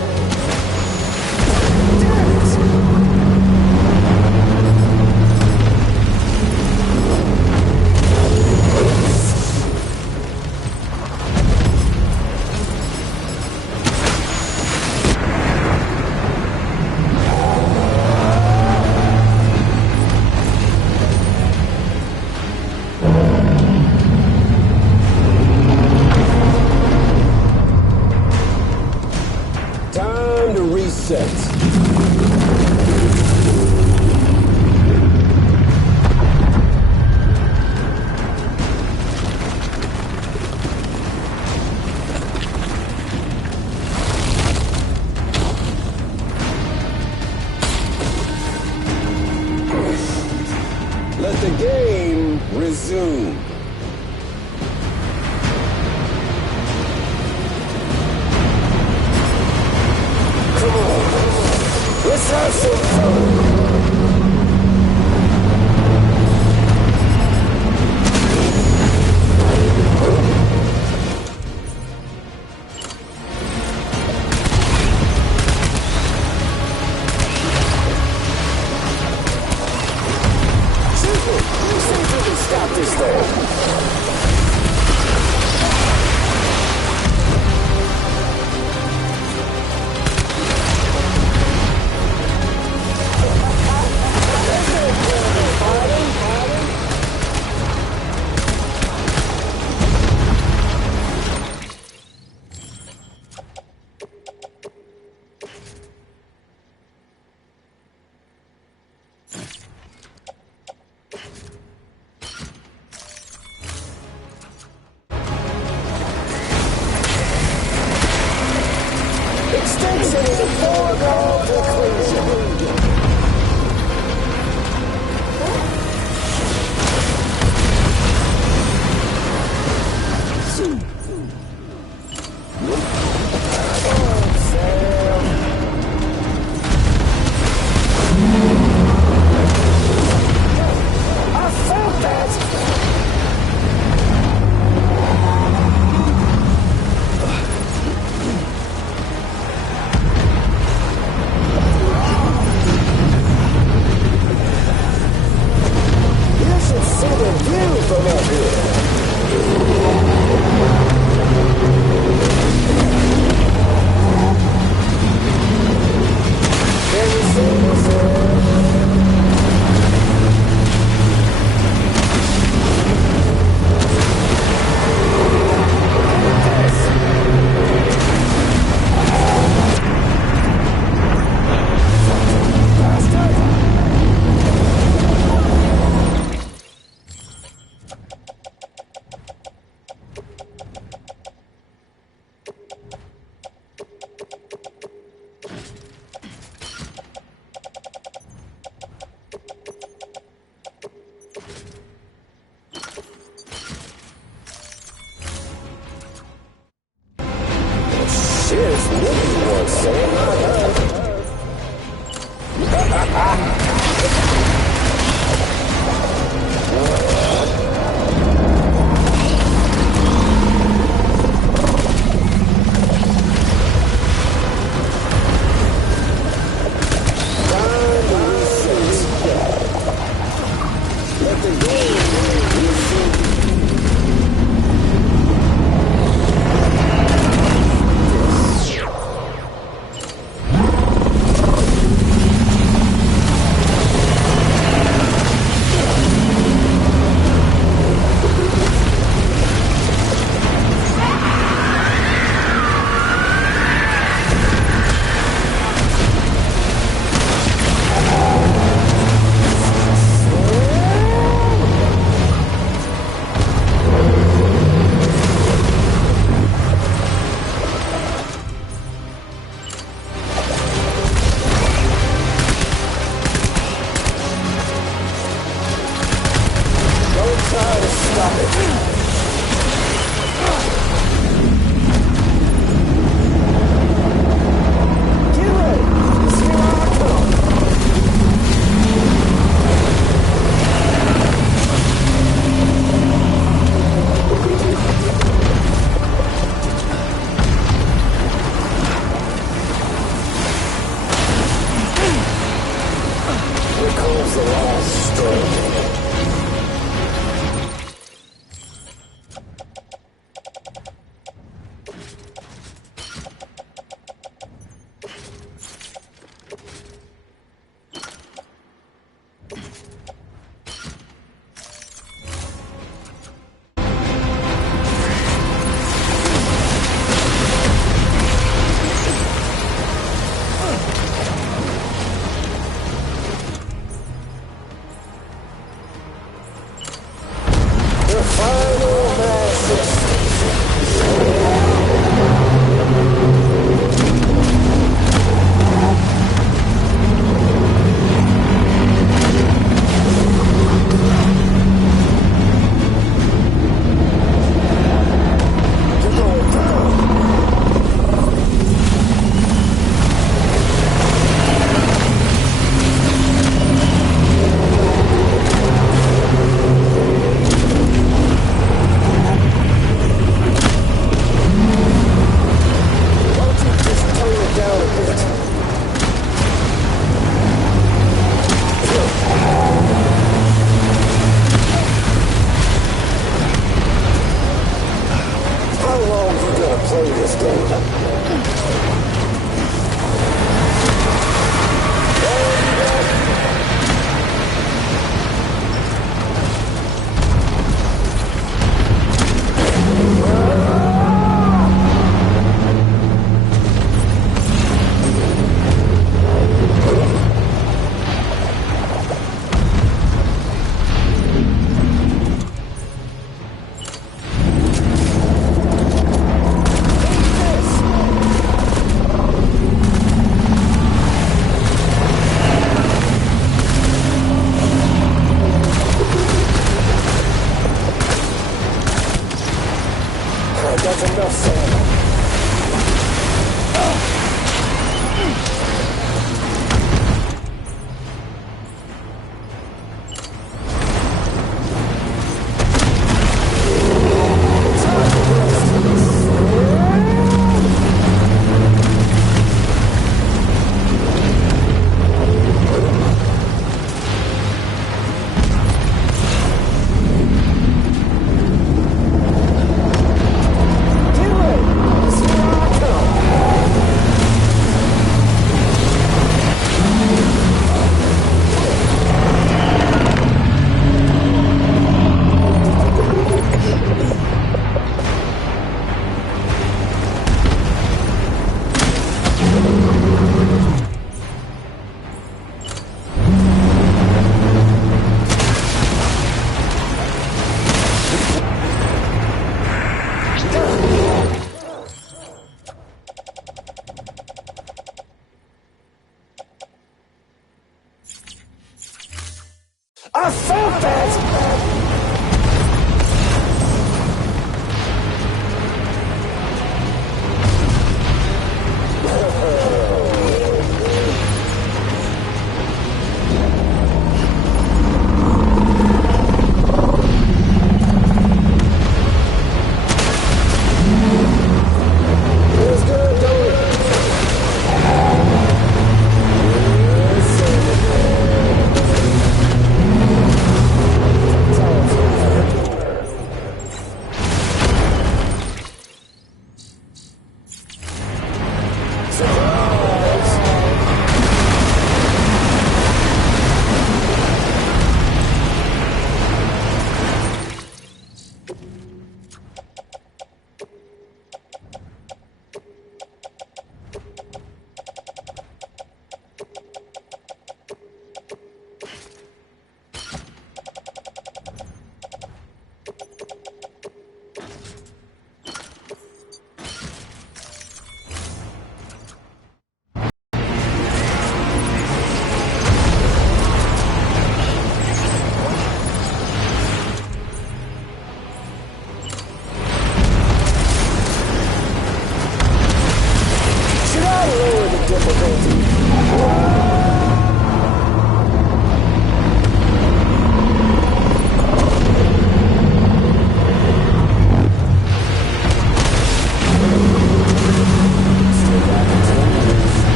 enough, Sam.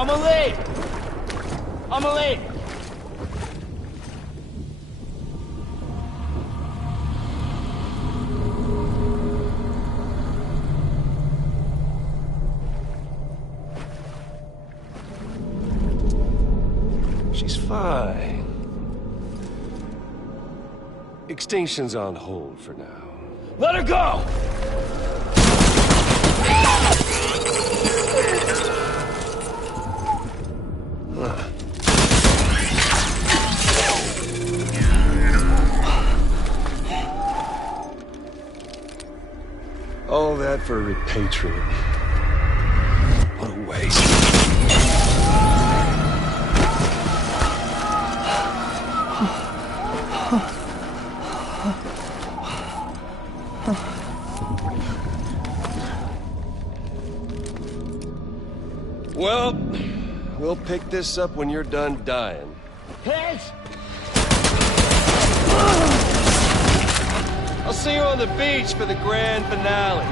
Amelie! Amelie! She's fine. Extinction's on hold for now. Let her go! All that for a repatriate. What a waste. Well, we'll pick this up when you're done dying. Hit! I'll see you on the beach for the grand finale.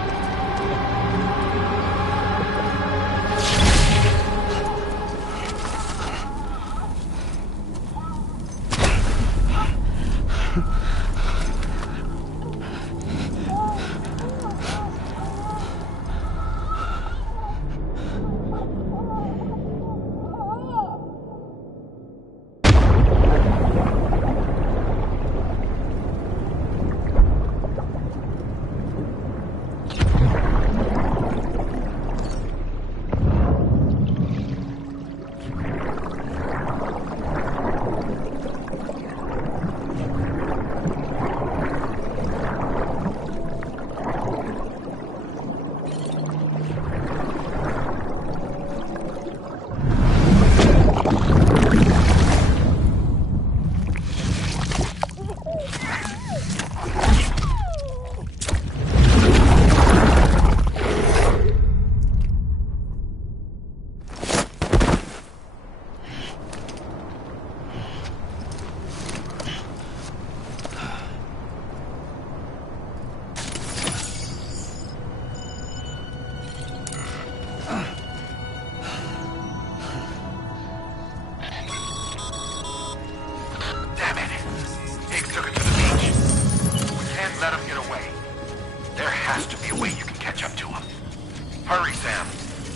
Hurry, Sam.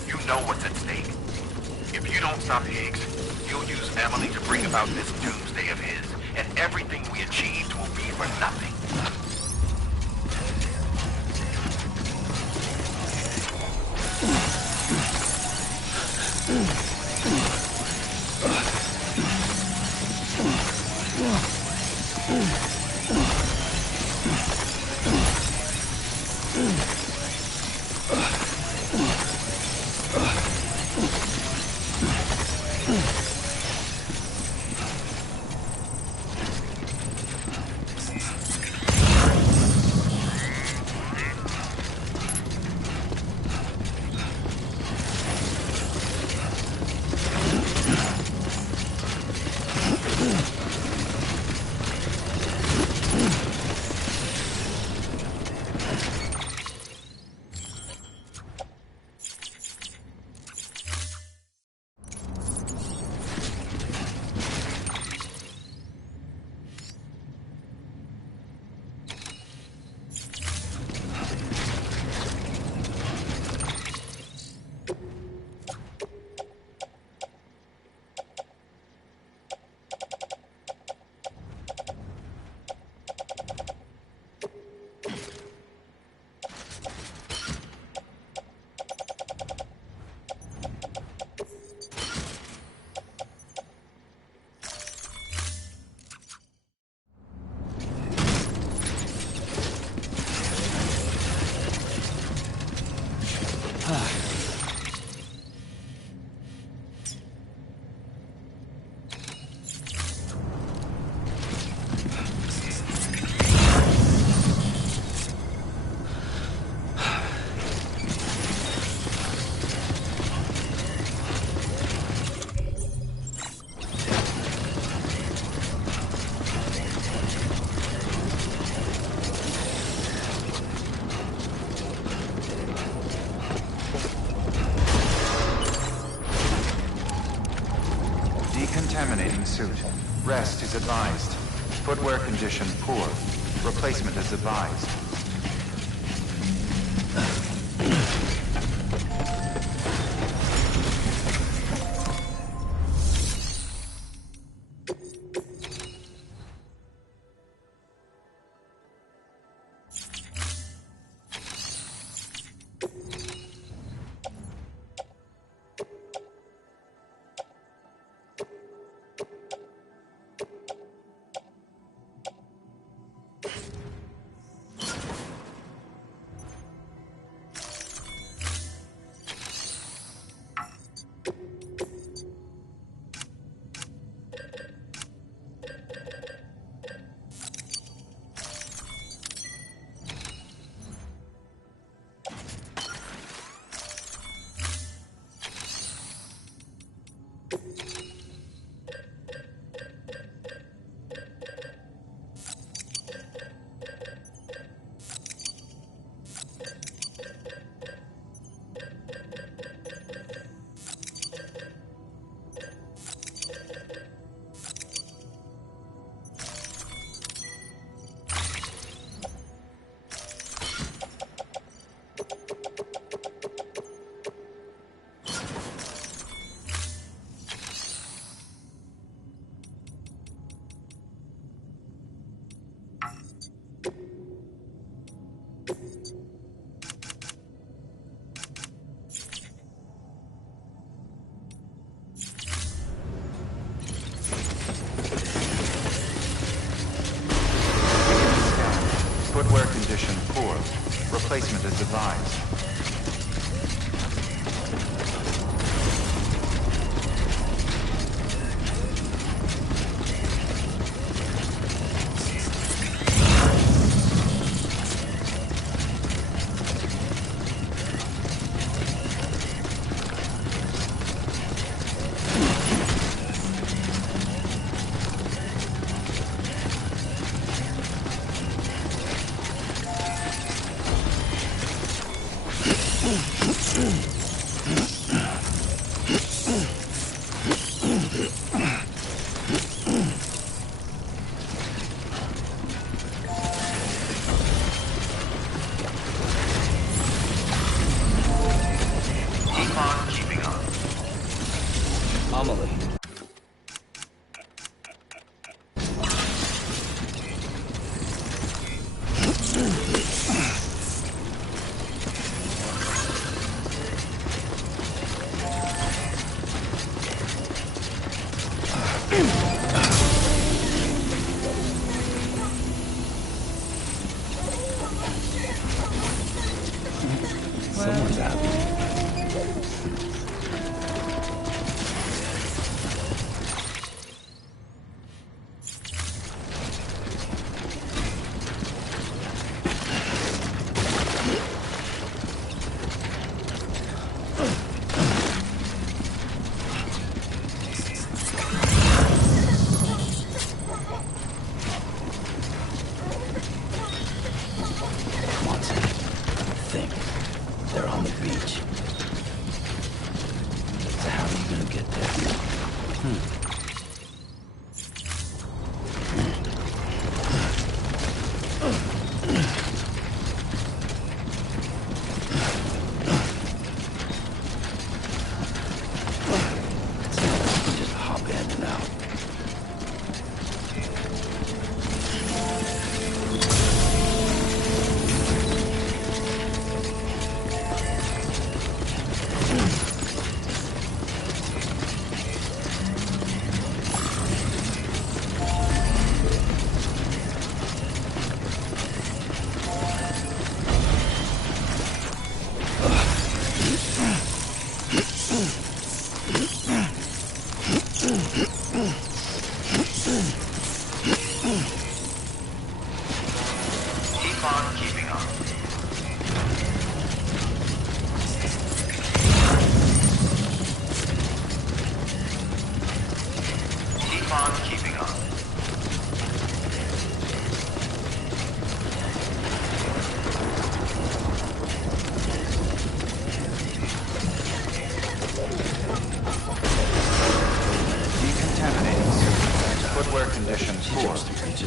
You know what's at stake. If you don't stop Higgs, you'll use Emily to bring about this doomsday of his, and everything we achieved will be for nothing. Footwear condition poor. Replacement is advised. Footwear condition poor. Replacement is advised.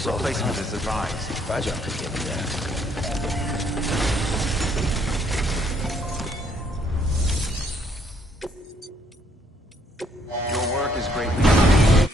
Where's all the Replacement is advised. Fragile could get me there. Your work is greatly appreciated.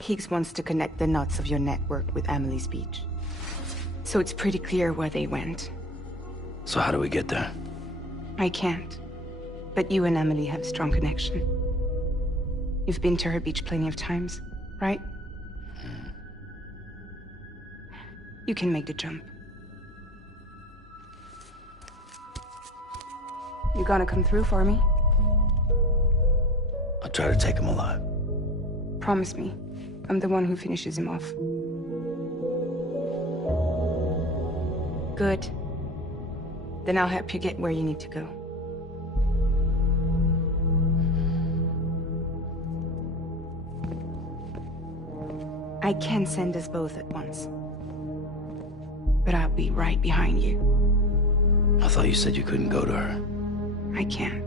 Higgs wants to connect the knots of your network with Amelie's beach. So it's pretty clear where they went. So how do we get there? I can't. But you and Amelie have a strong connection. You've been to her beach plenty of times, right? You can make the jump. You gonna come through for me? I'll try to take him alive. Promise me. I'm the one who finishes him off. Good. Then I'll help you get where you need to go. I can send us both at once. But I'll be right behind you. I thought you said you couldn't go to her. I can't.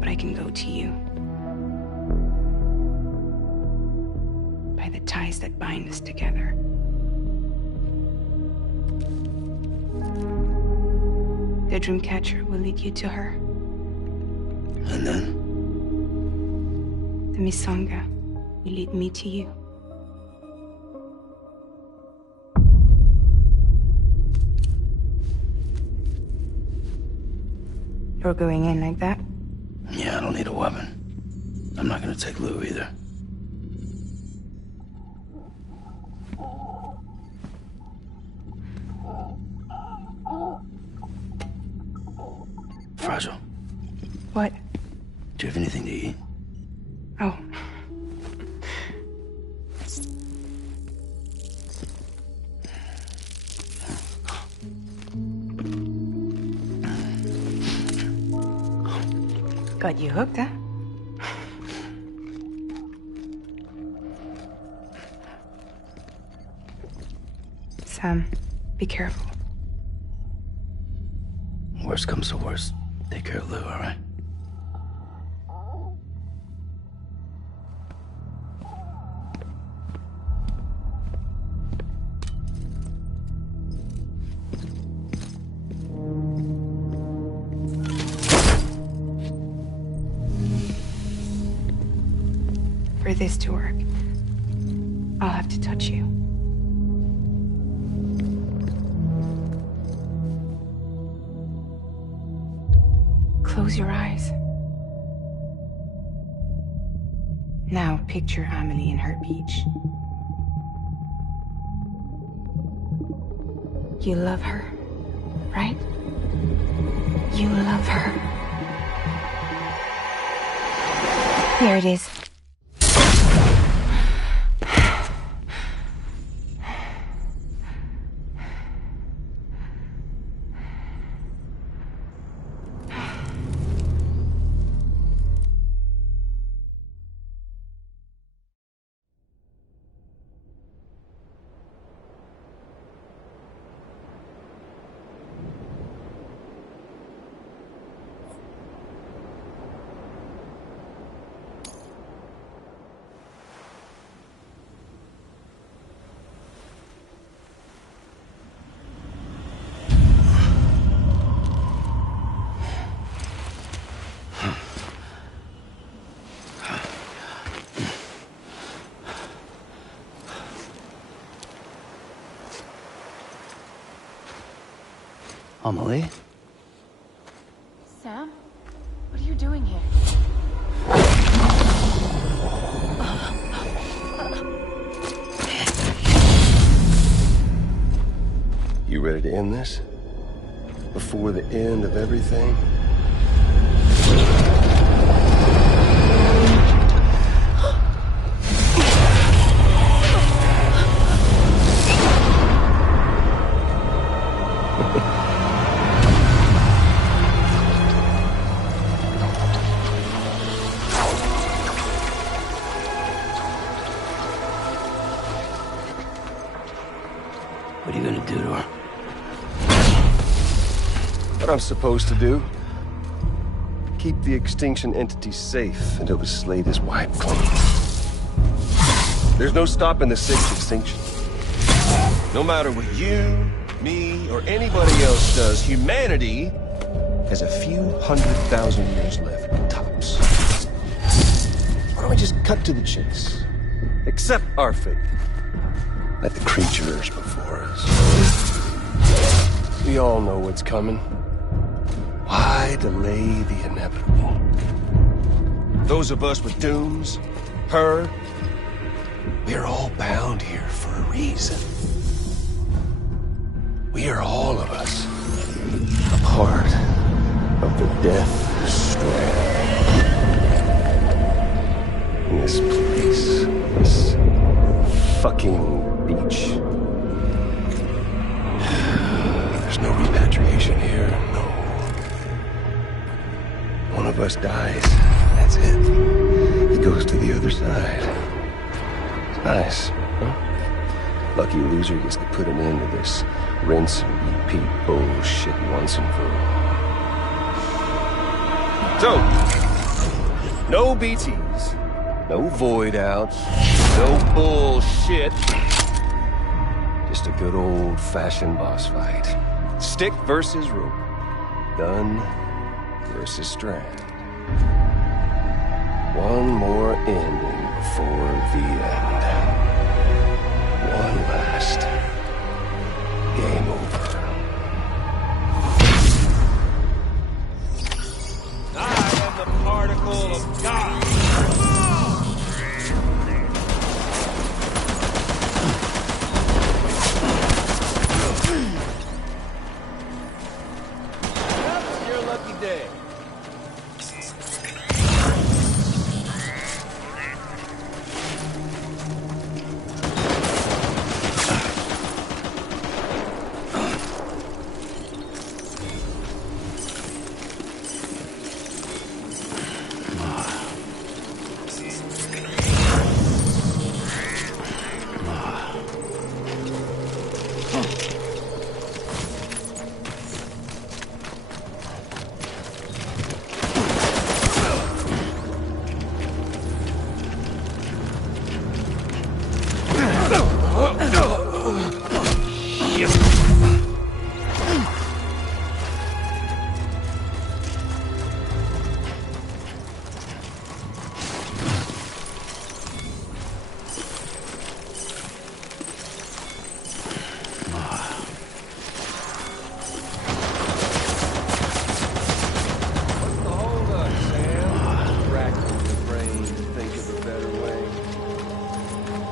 But I can go to you. By the ties that bind us together. The Dreamcatcher will lead you to her. And then? The Misanga will lead me to you. You're going in like that? Yeah, I don't need a weapon. I'm not gonna take Lou either. Fragile. What? Do you have anything to eat? Oh. Got you hooked, huh? Sam, be careful. Worst comes to worst. Take care of Lou, all right? For this to work, I'll have to touch you. Close your eyes. Now picture Amelie in her beach. You love her, right? You love her. Here it is. Amelie? Sam? What are you doing here? You ready to end this? Before the end of everything? What are you gonna do to her? What I'm supposed to do? Keep the extinction entity safe until the slate is wiped clean. There's no stopping the sixth extinction. No matter what you, me, or anybody else does, humanity has a few 100,000 years left, tops. Why don't we just cut to the chase? Accept our fate. Let the creatures before us. We all know what's coming. Why delay the inevitable? Those of us with dooms, her, we are all bound here for a reason. We are all of us a part of the Death Stranding. In this place, this fucking beach. There's no repatriation here, no. One of us dies, that's it. He goes to the other side. It's nice, huh? Lucky loser gets to put an end to this rinse and repeat bullshit once and for all. So, no BTs, no void outs, no bullshit. Just a good old-fashioned boss fight. Stick versus rope. Gun versus strand. One more ending before the end. One last game over. I am the particle of God. That's your lucky day.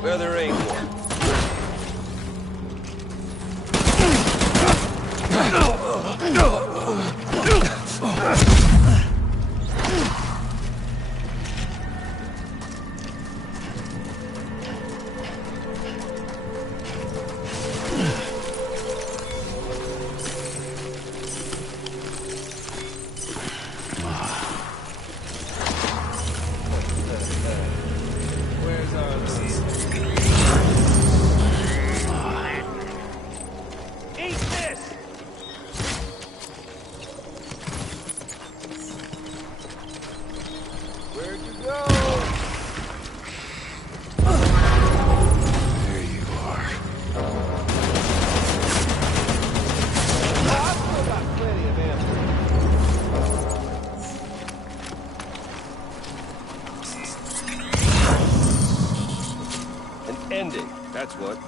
Well, there ain't one. Ending, that's what.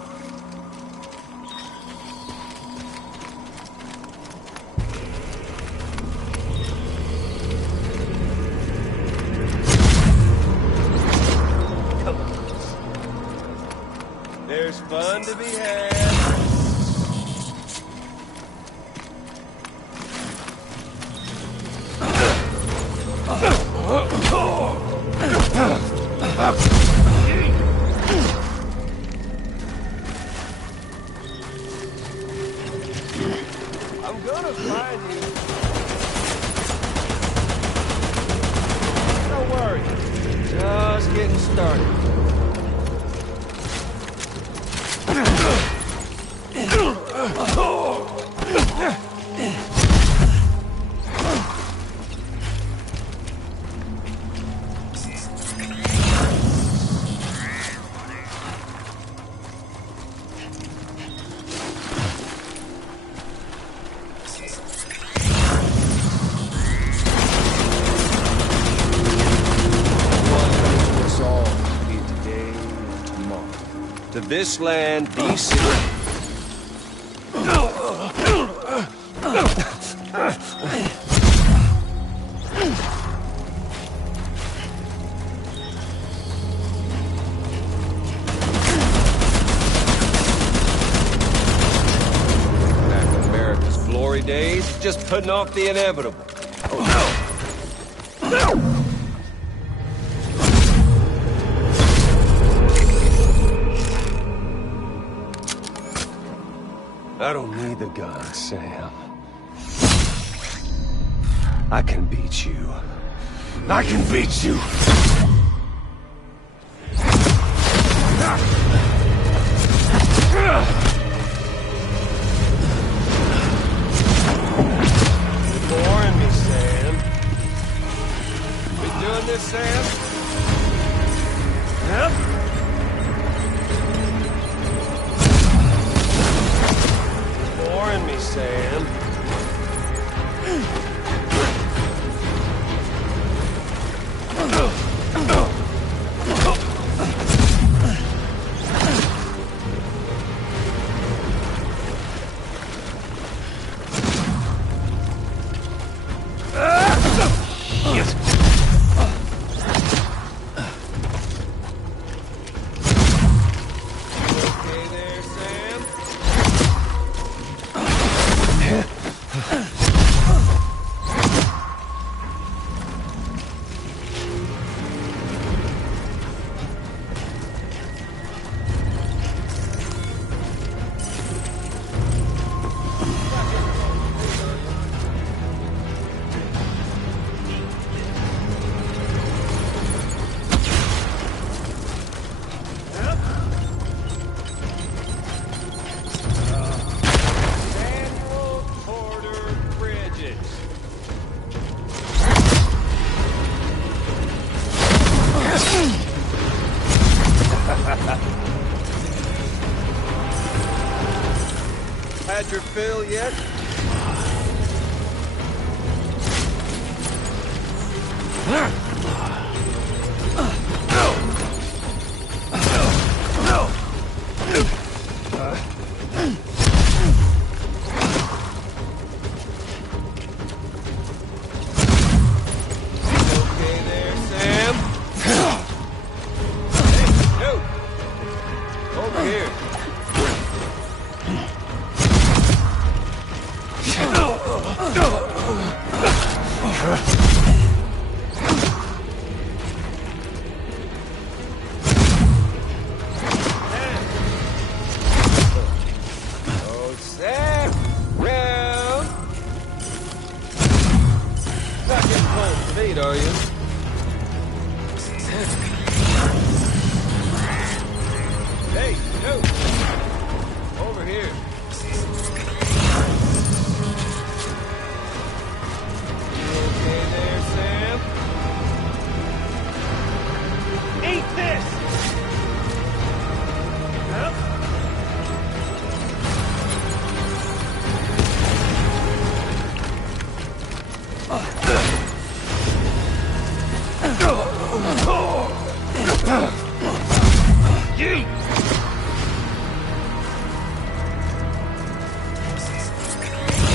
There's fun to be had. I'm gonna find you. Don't worry. Just getting started. To this land, these cities. Back in America's glory days, just putting off the inevitable. I don't need the gun, Sam. I can beat you. I can beat you! You're boring me, Sam. We doing this, Sam? Yep. Boring me, Sam. Had your fill yet? Okay there, Sam? Hey, no! Over here. Oh, Sam! Round! Not getting cold feet, are you? Hey, no! Over here. Okay there, Sam? Eat this! Huh?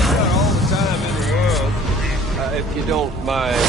Got all the time in the world. If you don't mind,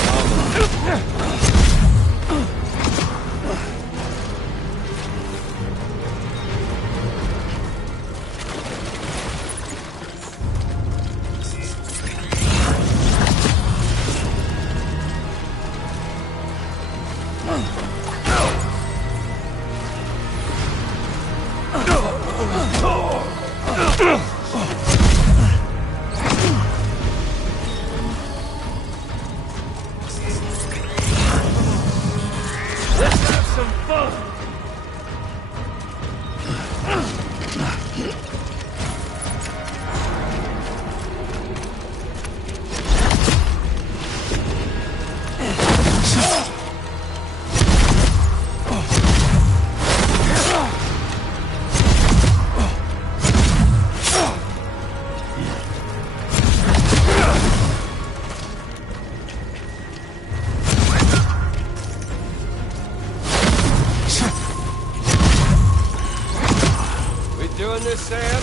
this, Sam?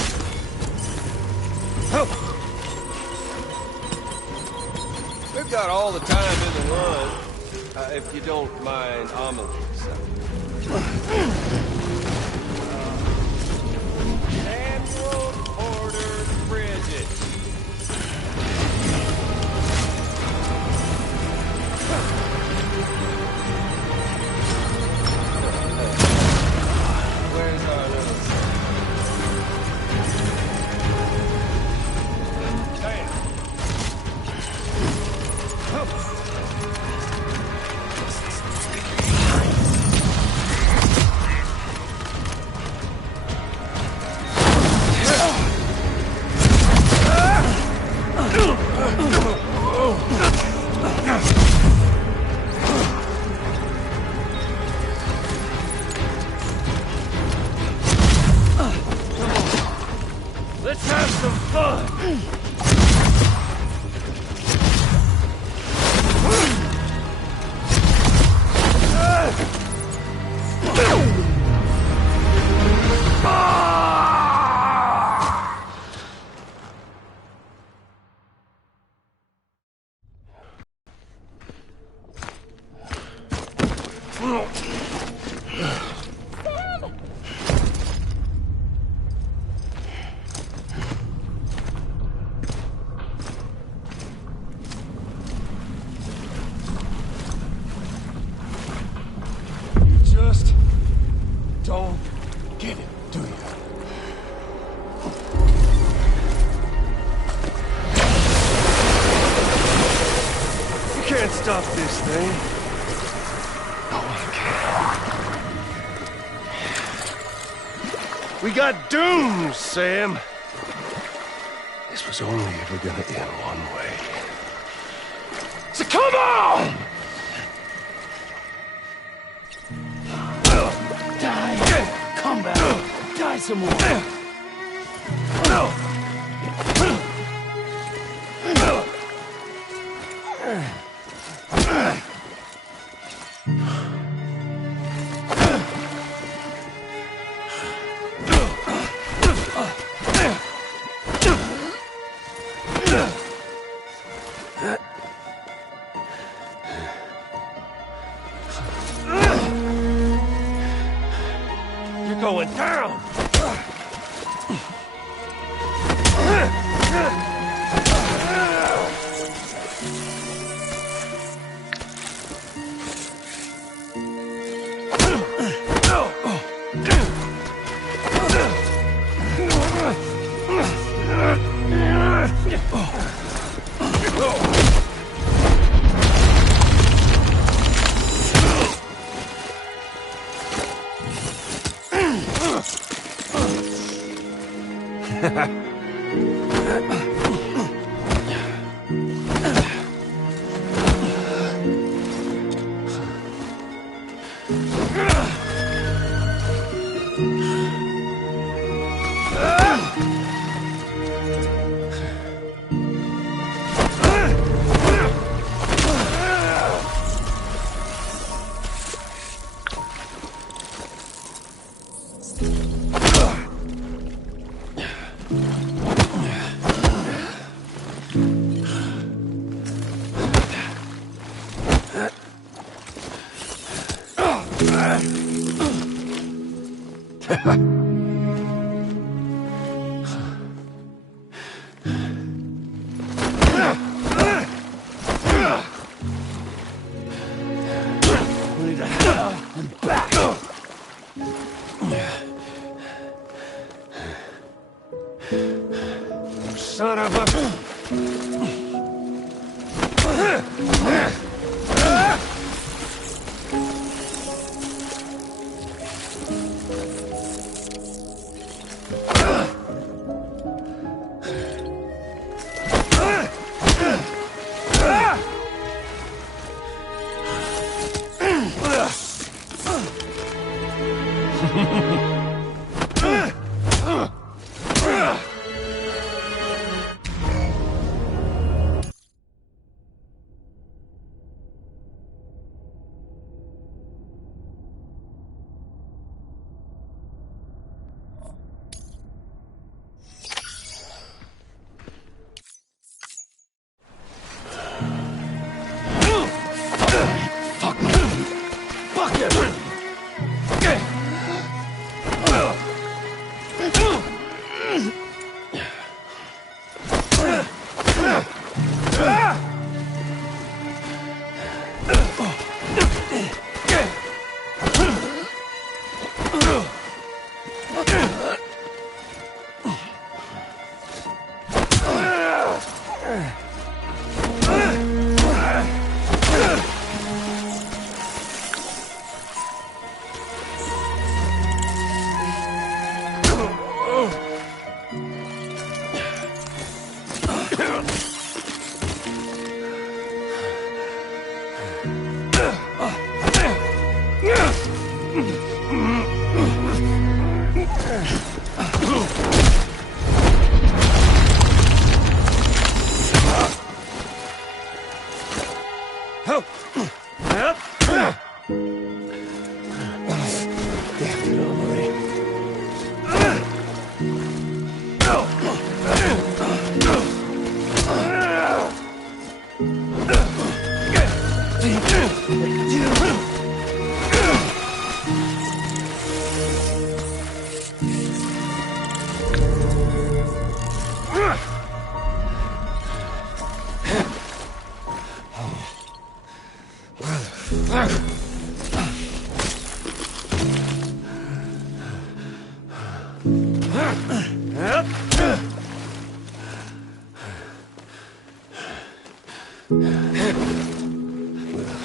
We've got all the time in the run, if you don't mind Amelie's. Samuel Porter Bridget. Where's our little Let's have some fun! Just don't get it, do you? You can't stop this thing. No one can. We got dooms, Sam. This was only ever gonna end one way. So come on! Die! Come back! Die some more! You're going down! Son of a...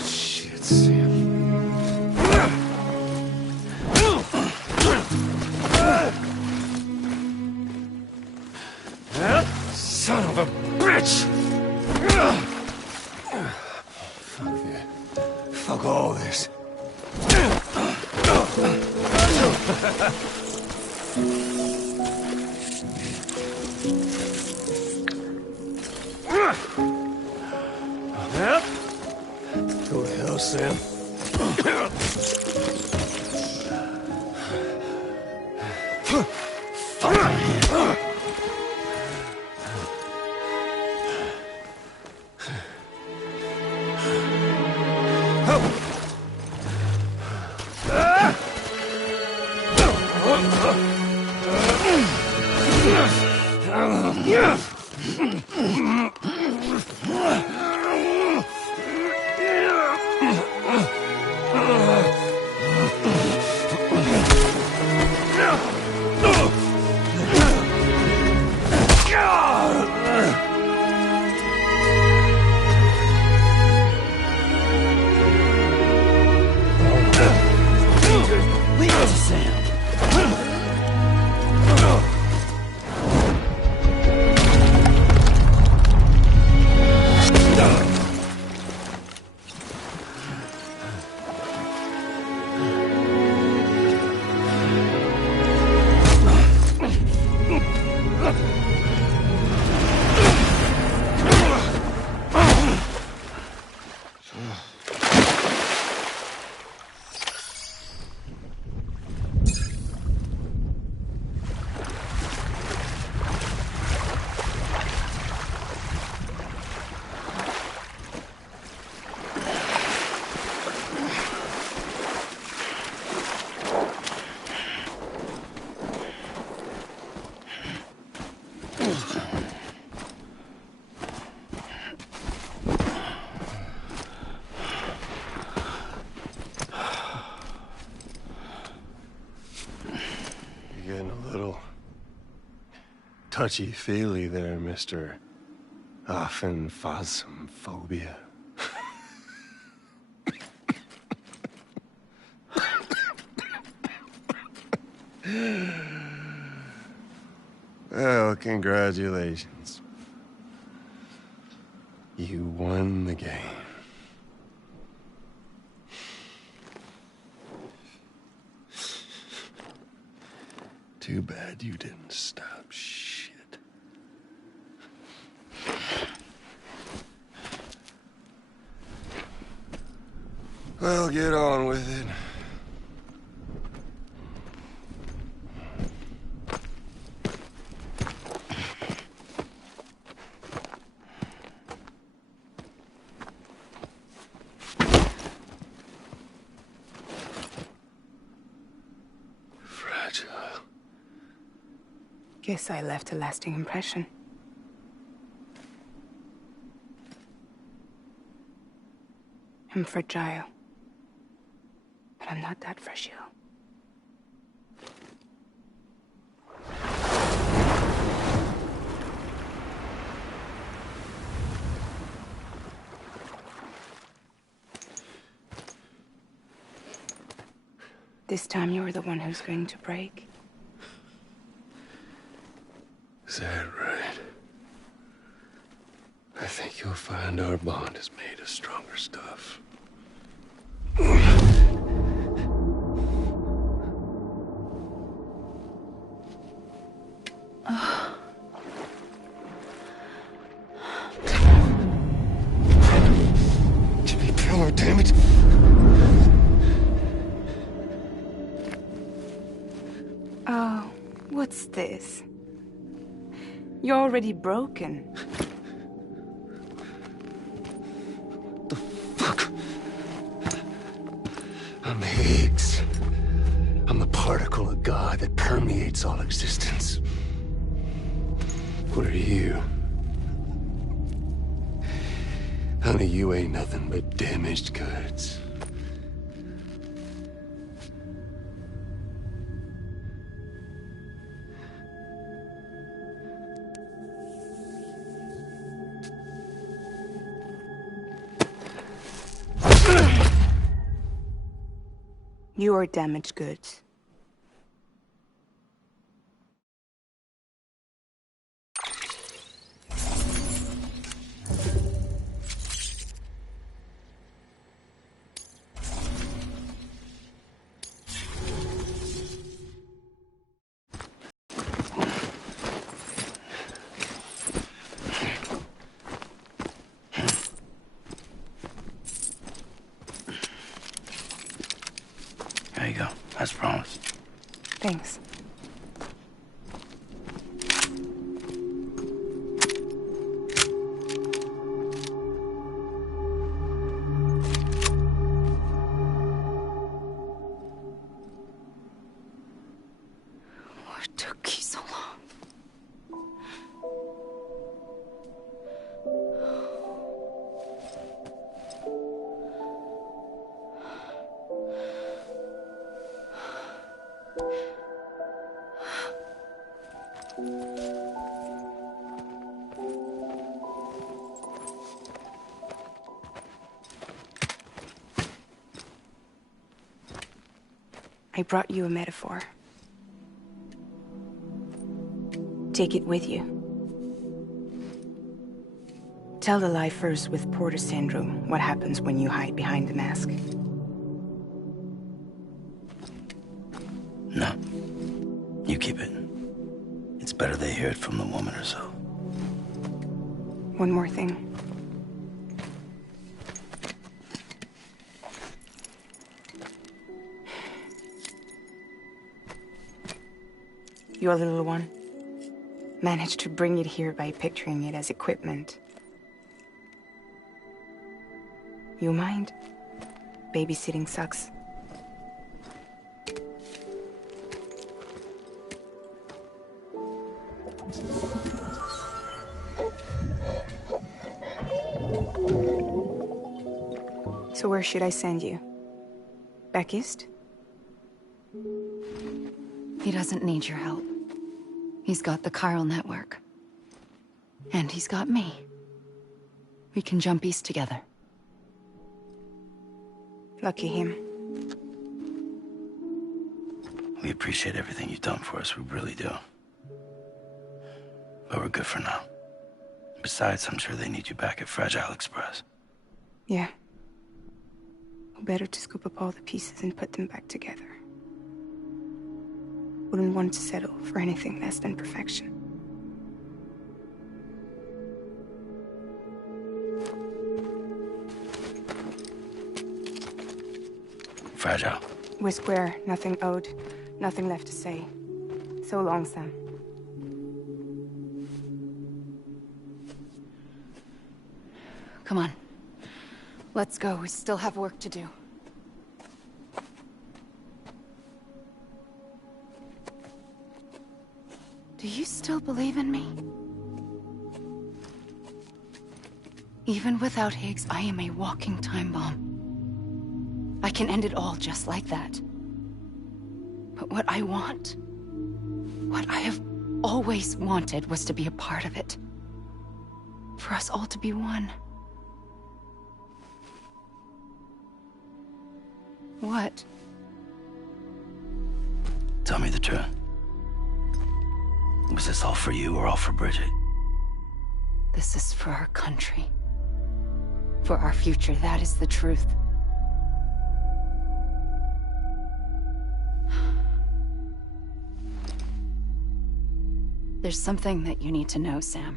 Shit, Sam. Son of a bitch! Fuck that. Fuck all this. Go to hell, Sam. Leave it to Sam. You're getting a little touchy-feely there, Mr. Phasmophobia. Well, congratulations. You won the game. Too bad you didn't stop shit. Well, get on with it. Guess I left a lasting impression. I'm fragile. But I'm not that fragile. This time you're the one who's going to break. Is that right? I think you'll find our bond is made of stronger stuff. To be What's this? You're already broken. The fuck? I'm Higgs. I'm the particle of God that permeates all existence. What are you? Honey, you ain't nothing but damaged goods. You are damaged goods. There you go, as promised. Thanks. What took you so long? I brought you a metaphor. Take it with you. Tell the lifers with Porter syndrome what happens when you hide behind the mask. No. You keep it. It's better they hear it from the woman herself. One more thing. Your little one managed to bring it here by picturing it as equipment. You mind? Babysitting sucks. So where should I send you? Back east? He doesn't need your help. He's got the chiral network. And he's got me. We can jump east together. Lucky him. We appreciate everything you've done for us, we really do. But we're good for now. Besides, I'm sure they need you back at Fragile Express. Yeah. Better to scoop up all the pieces and put them back together. Wouldn't want to settle for anything less than perfection. Fragile. We're square, nothing owed, nothing left to say. So long, Sam. Come on. Let's go. We still have work to do. Do you still believe in me? Even without Higgs, I am a walking time bomb. I can end it all just like that. But what I want, what I have always wanted, was to be a part of it. For us all to be one. What? Tell me the truth. Was this all for you or all for Bridget? This is for our country. For our future, that is the truth. There's something that you need to know, Sam.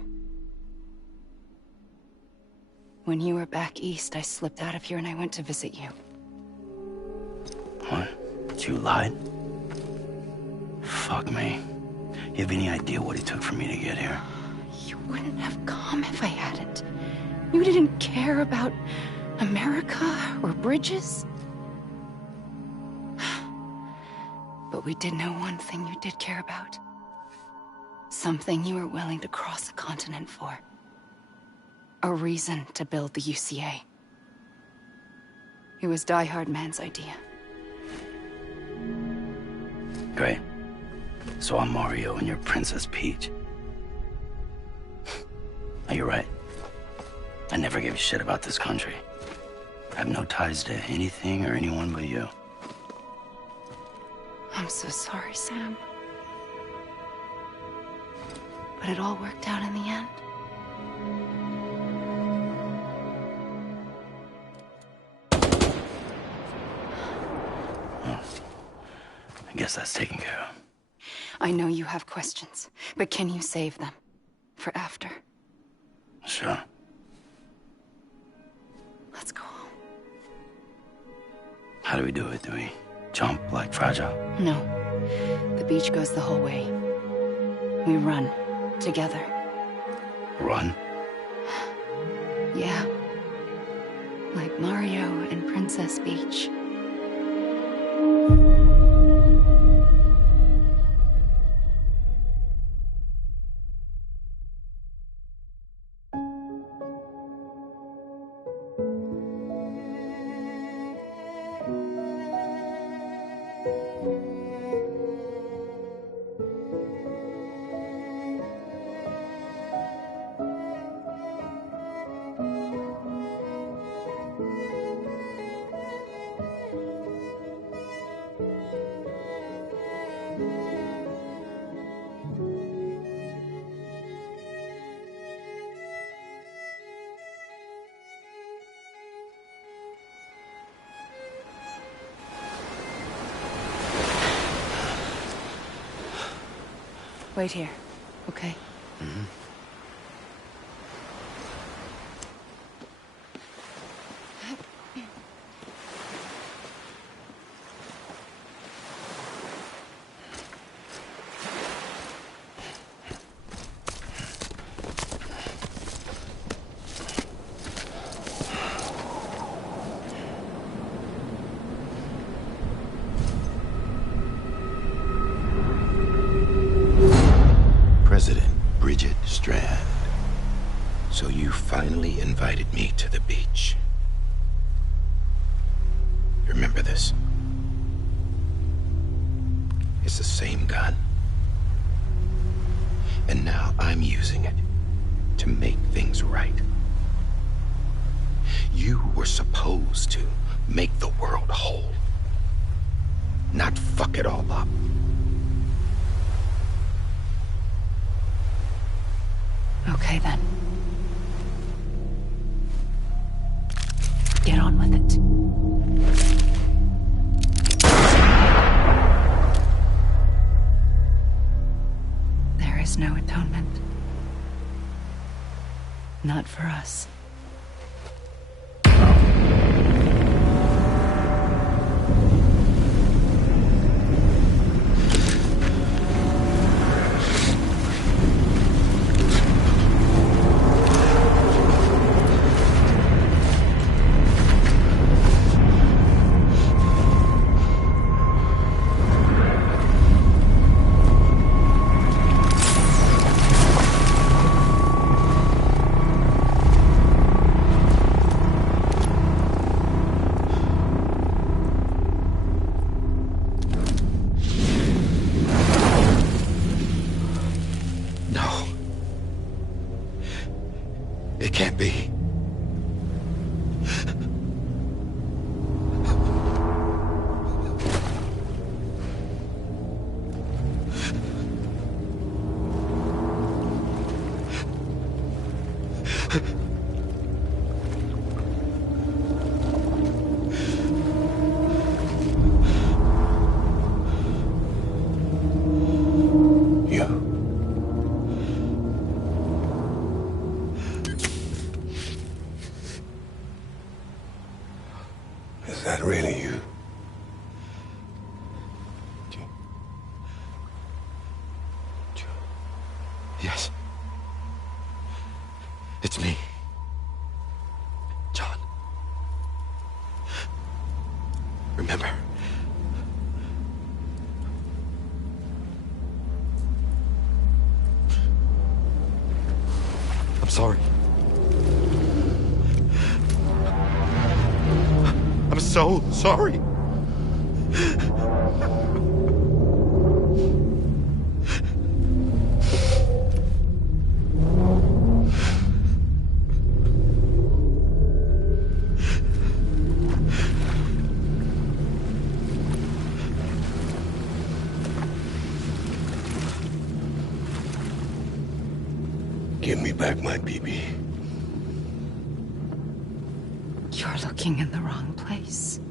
When you were back east, I slipped out of here and I went to visit you. What? You lied? Fuck me. You have any idea what it took for me to get here? You wouldn't have come if I hadn't. You didn't care about America or bridges. But we did know one thing you did care about. Something you were willing to cross a continent for. A reason to build the UCA. It was Die Hard Man's idea. Great. So I'm Mario and you're Princess Peach. Are you right? I never gave a shit about this country. I have no ties to anything or anyone but you. I'm so sorry, Sam. But it all worked out in the end. Well, I guess that's taken care of. I know you have questions, but can you save them? For after? Sure. Let's go home. How do we do it? Do we jump like Fragile? No. The beach goes the whole way. We run. Together. Run? Yeah. Like Mario and Princess Peach. Wait here, okay? Mm-hmm. So you finally invited me to the beach. Remember this. It's the same gun. And now I'm using it to make things right. You were supposed to make the world whole, not fuck it all up. Okay, then. Get on with it. There is no atonement. Not for us. It can't be. Is that really you? remember. I'm sorry. I'm so sorry. Give me back my BB. You're looking in the wrong place.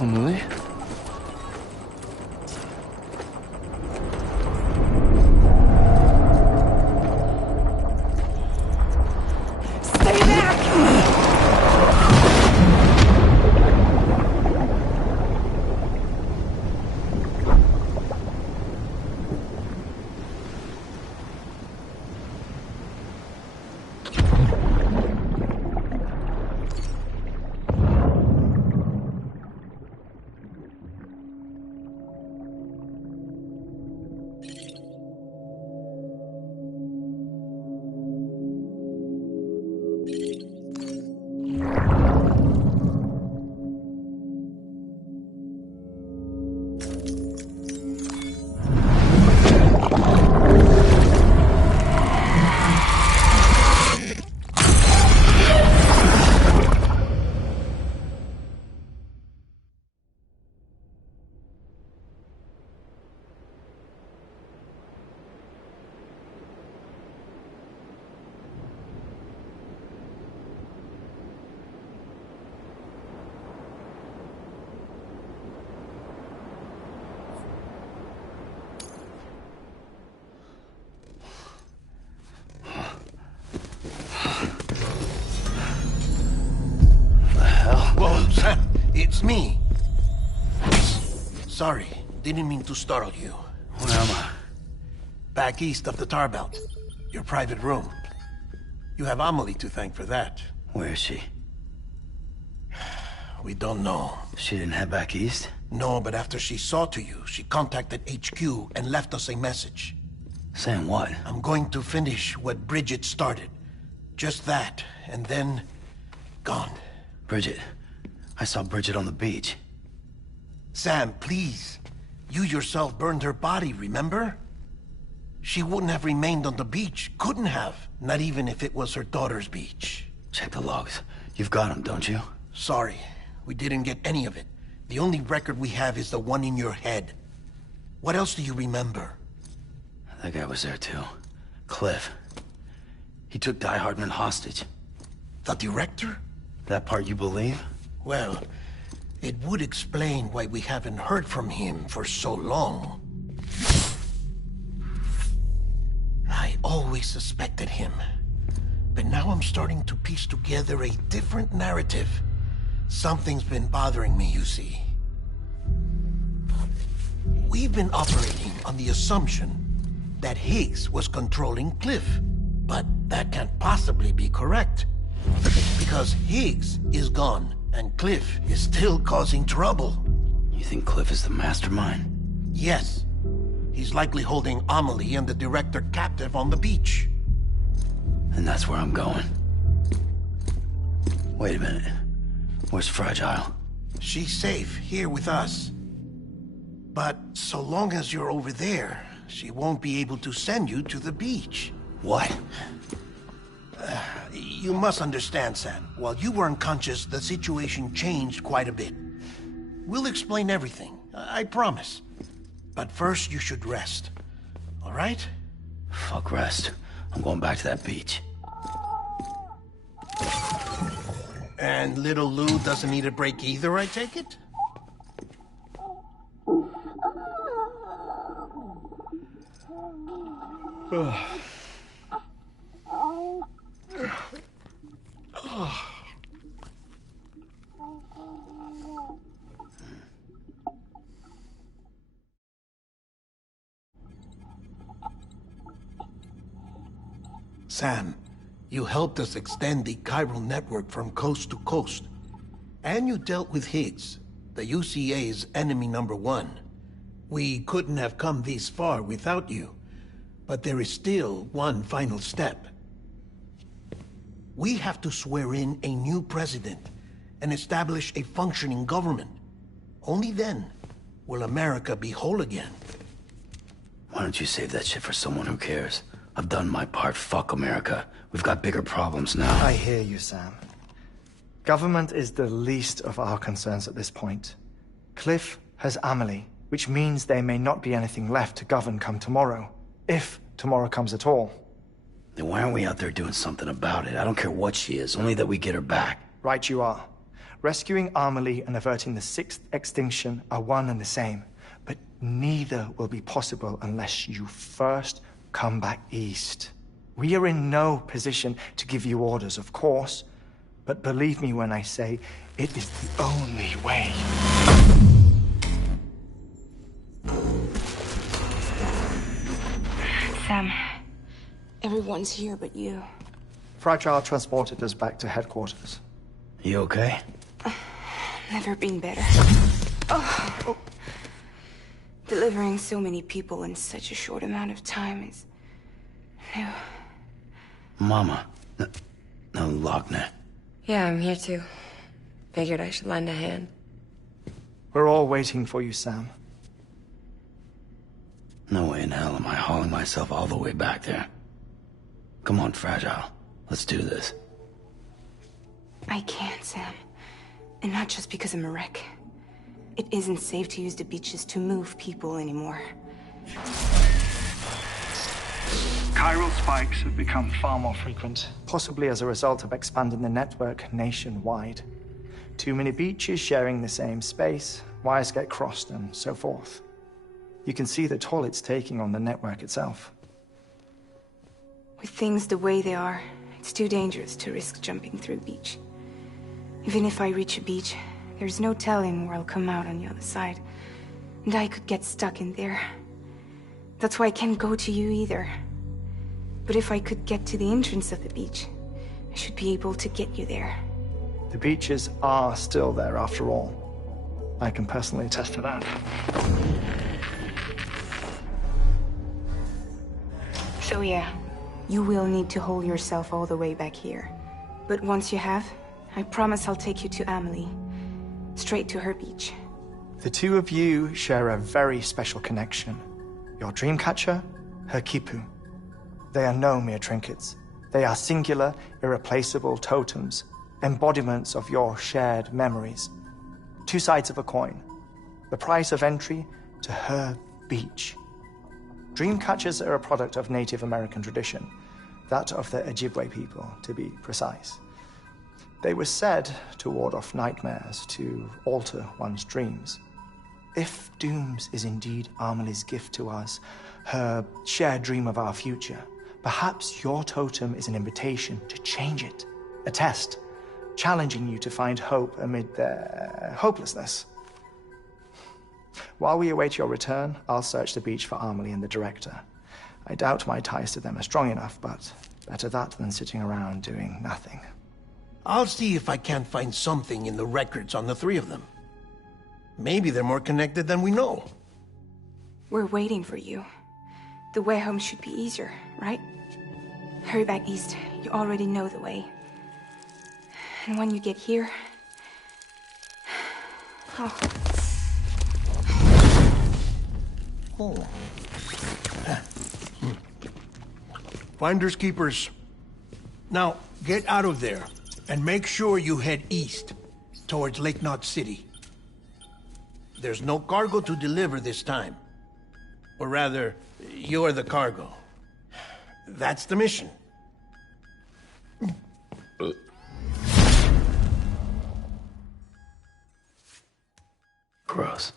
Emily? Stay back! It's me. Sorry, didn't mean to startle you. Where am I? Back east of the tar belt. Your private room. You have Amelie to thank for that. Where is she? We don't know. She didn't head back east? No, but after she saw to you, she contacted HQ and left us a message. Saying what? I'm going to finish what Bridget started. Just that, and then... gone. Bridget. I saw Bridget on the beach. Sam, please. You yourself burned her body, remember? She wouldn't have remained on the beach. Couldn't have. Not even if it was her daughter's beach. Check the logs. You've got them, don't you? Sorry. We didn't get any of it. The only record we have is the one in your head. What else do you remember? That guy was there too. Cliff. He took Die Hardman hostage. The director? That part you believe? Well, it would explain why we haven't heard from him for so long. I always suspected him. But now I'm starting to piece together a different narrative. Something's been bothering me, you see. We've been operating on the assumption that Higgs was controlling Cliff. But that can't possibly be correct. Because Higgs is gone, and Cliff is still causing trouble. You think Cliff is the mastermind? Yes. He's likely holding Amelie and the director captive on the beach. And that's where I'm going. Wait a minute. Where's Fragile? She's safe here with us. But so long as you're over there, she won't be able to send you to the beach. What? You must understand, Sam. While you were unconscious, the situation changed quite a bit. We'll explain everything. I promise. But first, you should rest. All right? Fuck rest. I'm going back to that beach. And little Lou doesn't need a break either, I take it? Sam, you helped us extend the chiral network from coast to coast. And you dealt with Higgs, the UCA's enemy #1. We couldn't have come this far without you. But there is still one final step. We have to swear in a new president and establish a functioning government. Only then will America be whole again. Why don't you save that shit for someone who cares? I've done my part. Fuck America. We've got bigger problems now. I hear you, Sam. Government is the least of our concerns at this point. Cliff has Amelie, which means there may not be anything left to govern come tomorrow. If tomorrow comes at all. Then why aren't we out there doing something about it? I don't care what she is, only that we get her back. Right you are. Rescuing Amelie and averting the 6th extinction are one and the same. But neither will be possible unless you first come back east. We are in no position to give you orders, of course. But believe me when I say, it is the only way. Sam, everyone's here but you. Fragile transported us back to headquarters. You okay? Never been better. Oh. Delivering so many people in such a short amount of time is new. Mama. No, Lochner. Yeah, I'm here too. Figured I should lend a hand. We're all waiting for you, Sam. No way in hell am I hauling myself all the way back there. Come on, Fragile. Let's do this. I can't, Sam. And not just because I'm a wreck. It isn't safe to use the beaches to move people anymore. Chiral spikes have become far more frequent. Possibly as a result of expanding the network nationwide. Too many beaches sharing the same space, wires get crossed, and so forth. You can see the toll it's taking on the network itself. With things the way they are, it's too dangerous to risk jumping through the beach. Even if I reach a beach, there's no telling where I'll come out on the other side. And I could get stuck in there. That's why I can't go to you either. But if I could get to the entrance of the beach, I should be able to get you there. The beaches are still there after all. I can personally attest to that. So yeah, you will need to hold yourself all the way back here. But once you have, I promise I'll take you to Amelie. Straight to her beach. The two of you share a very special connection. Your dreamcatcher, her Kipu. They are no mere trinkets. They are singular, irreplaceable totems, embodiments of your shared memories. Two sides of a coin. The price of entry to her beach. Dreamcatchers are a product of Native American tradition, that of the Ojibwe people, to be precise. They were said to ward off nightmares, to alter one's dreams. If Dooms is indeed Amelie's gift to us, her shared dream of our future, perhaps your totem is an invitation to change it. A test, challenging you to find hope amid their hopelessness. While we await your return, I'll search the beach for Amelie and the director. I doubt my ties to them are strong enough, but better that than sitting around doing nothing. I'll see if I can't find something in the records on the three of them. Maybe they're more connected than we know. We're waiting for you. The way home should be easier, right? Hurry back east. You already know the way. And when you get here... Oh. Oh. Finders keepers. Now, get out of there, and make sure you head east, towards Lake Knot City. There's no cargo to deliver this time. Or rather, you're the cargo. That's the mission. Gross.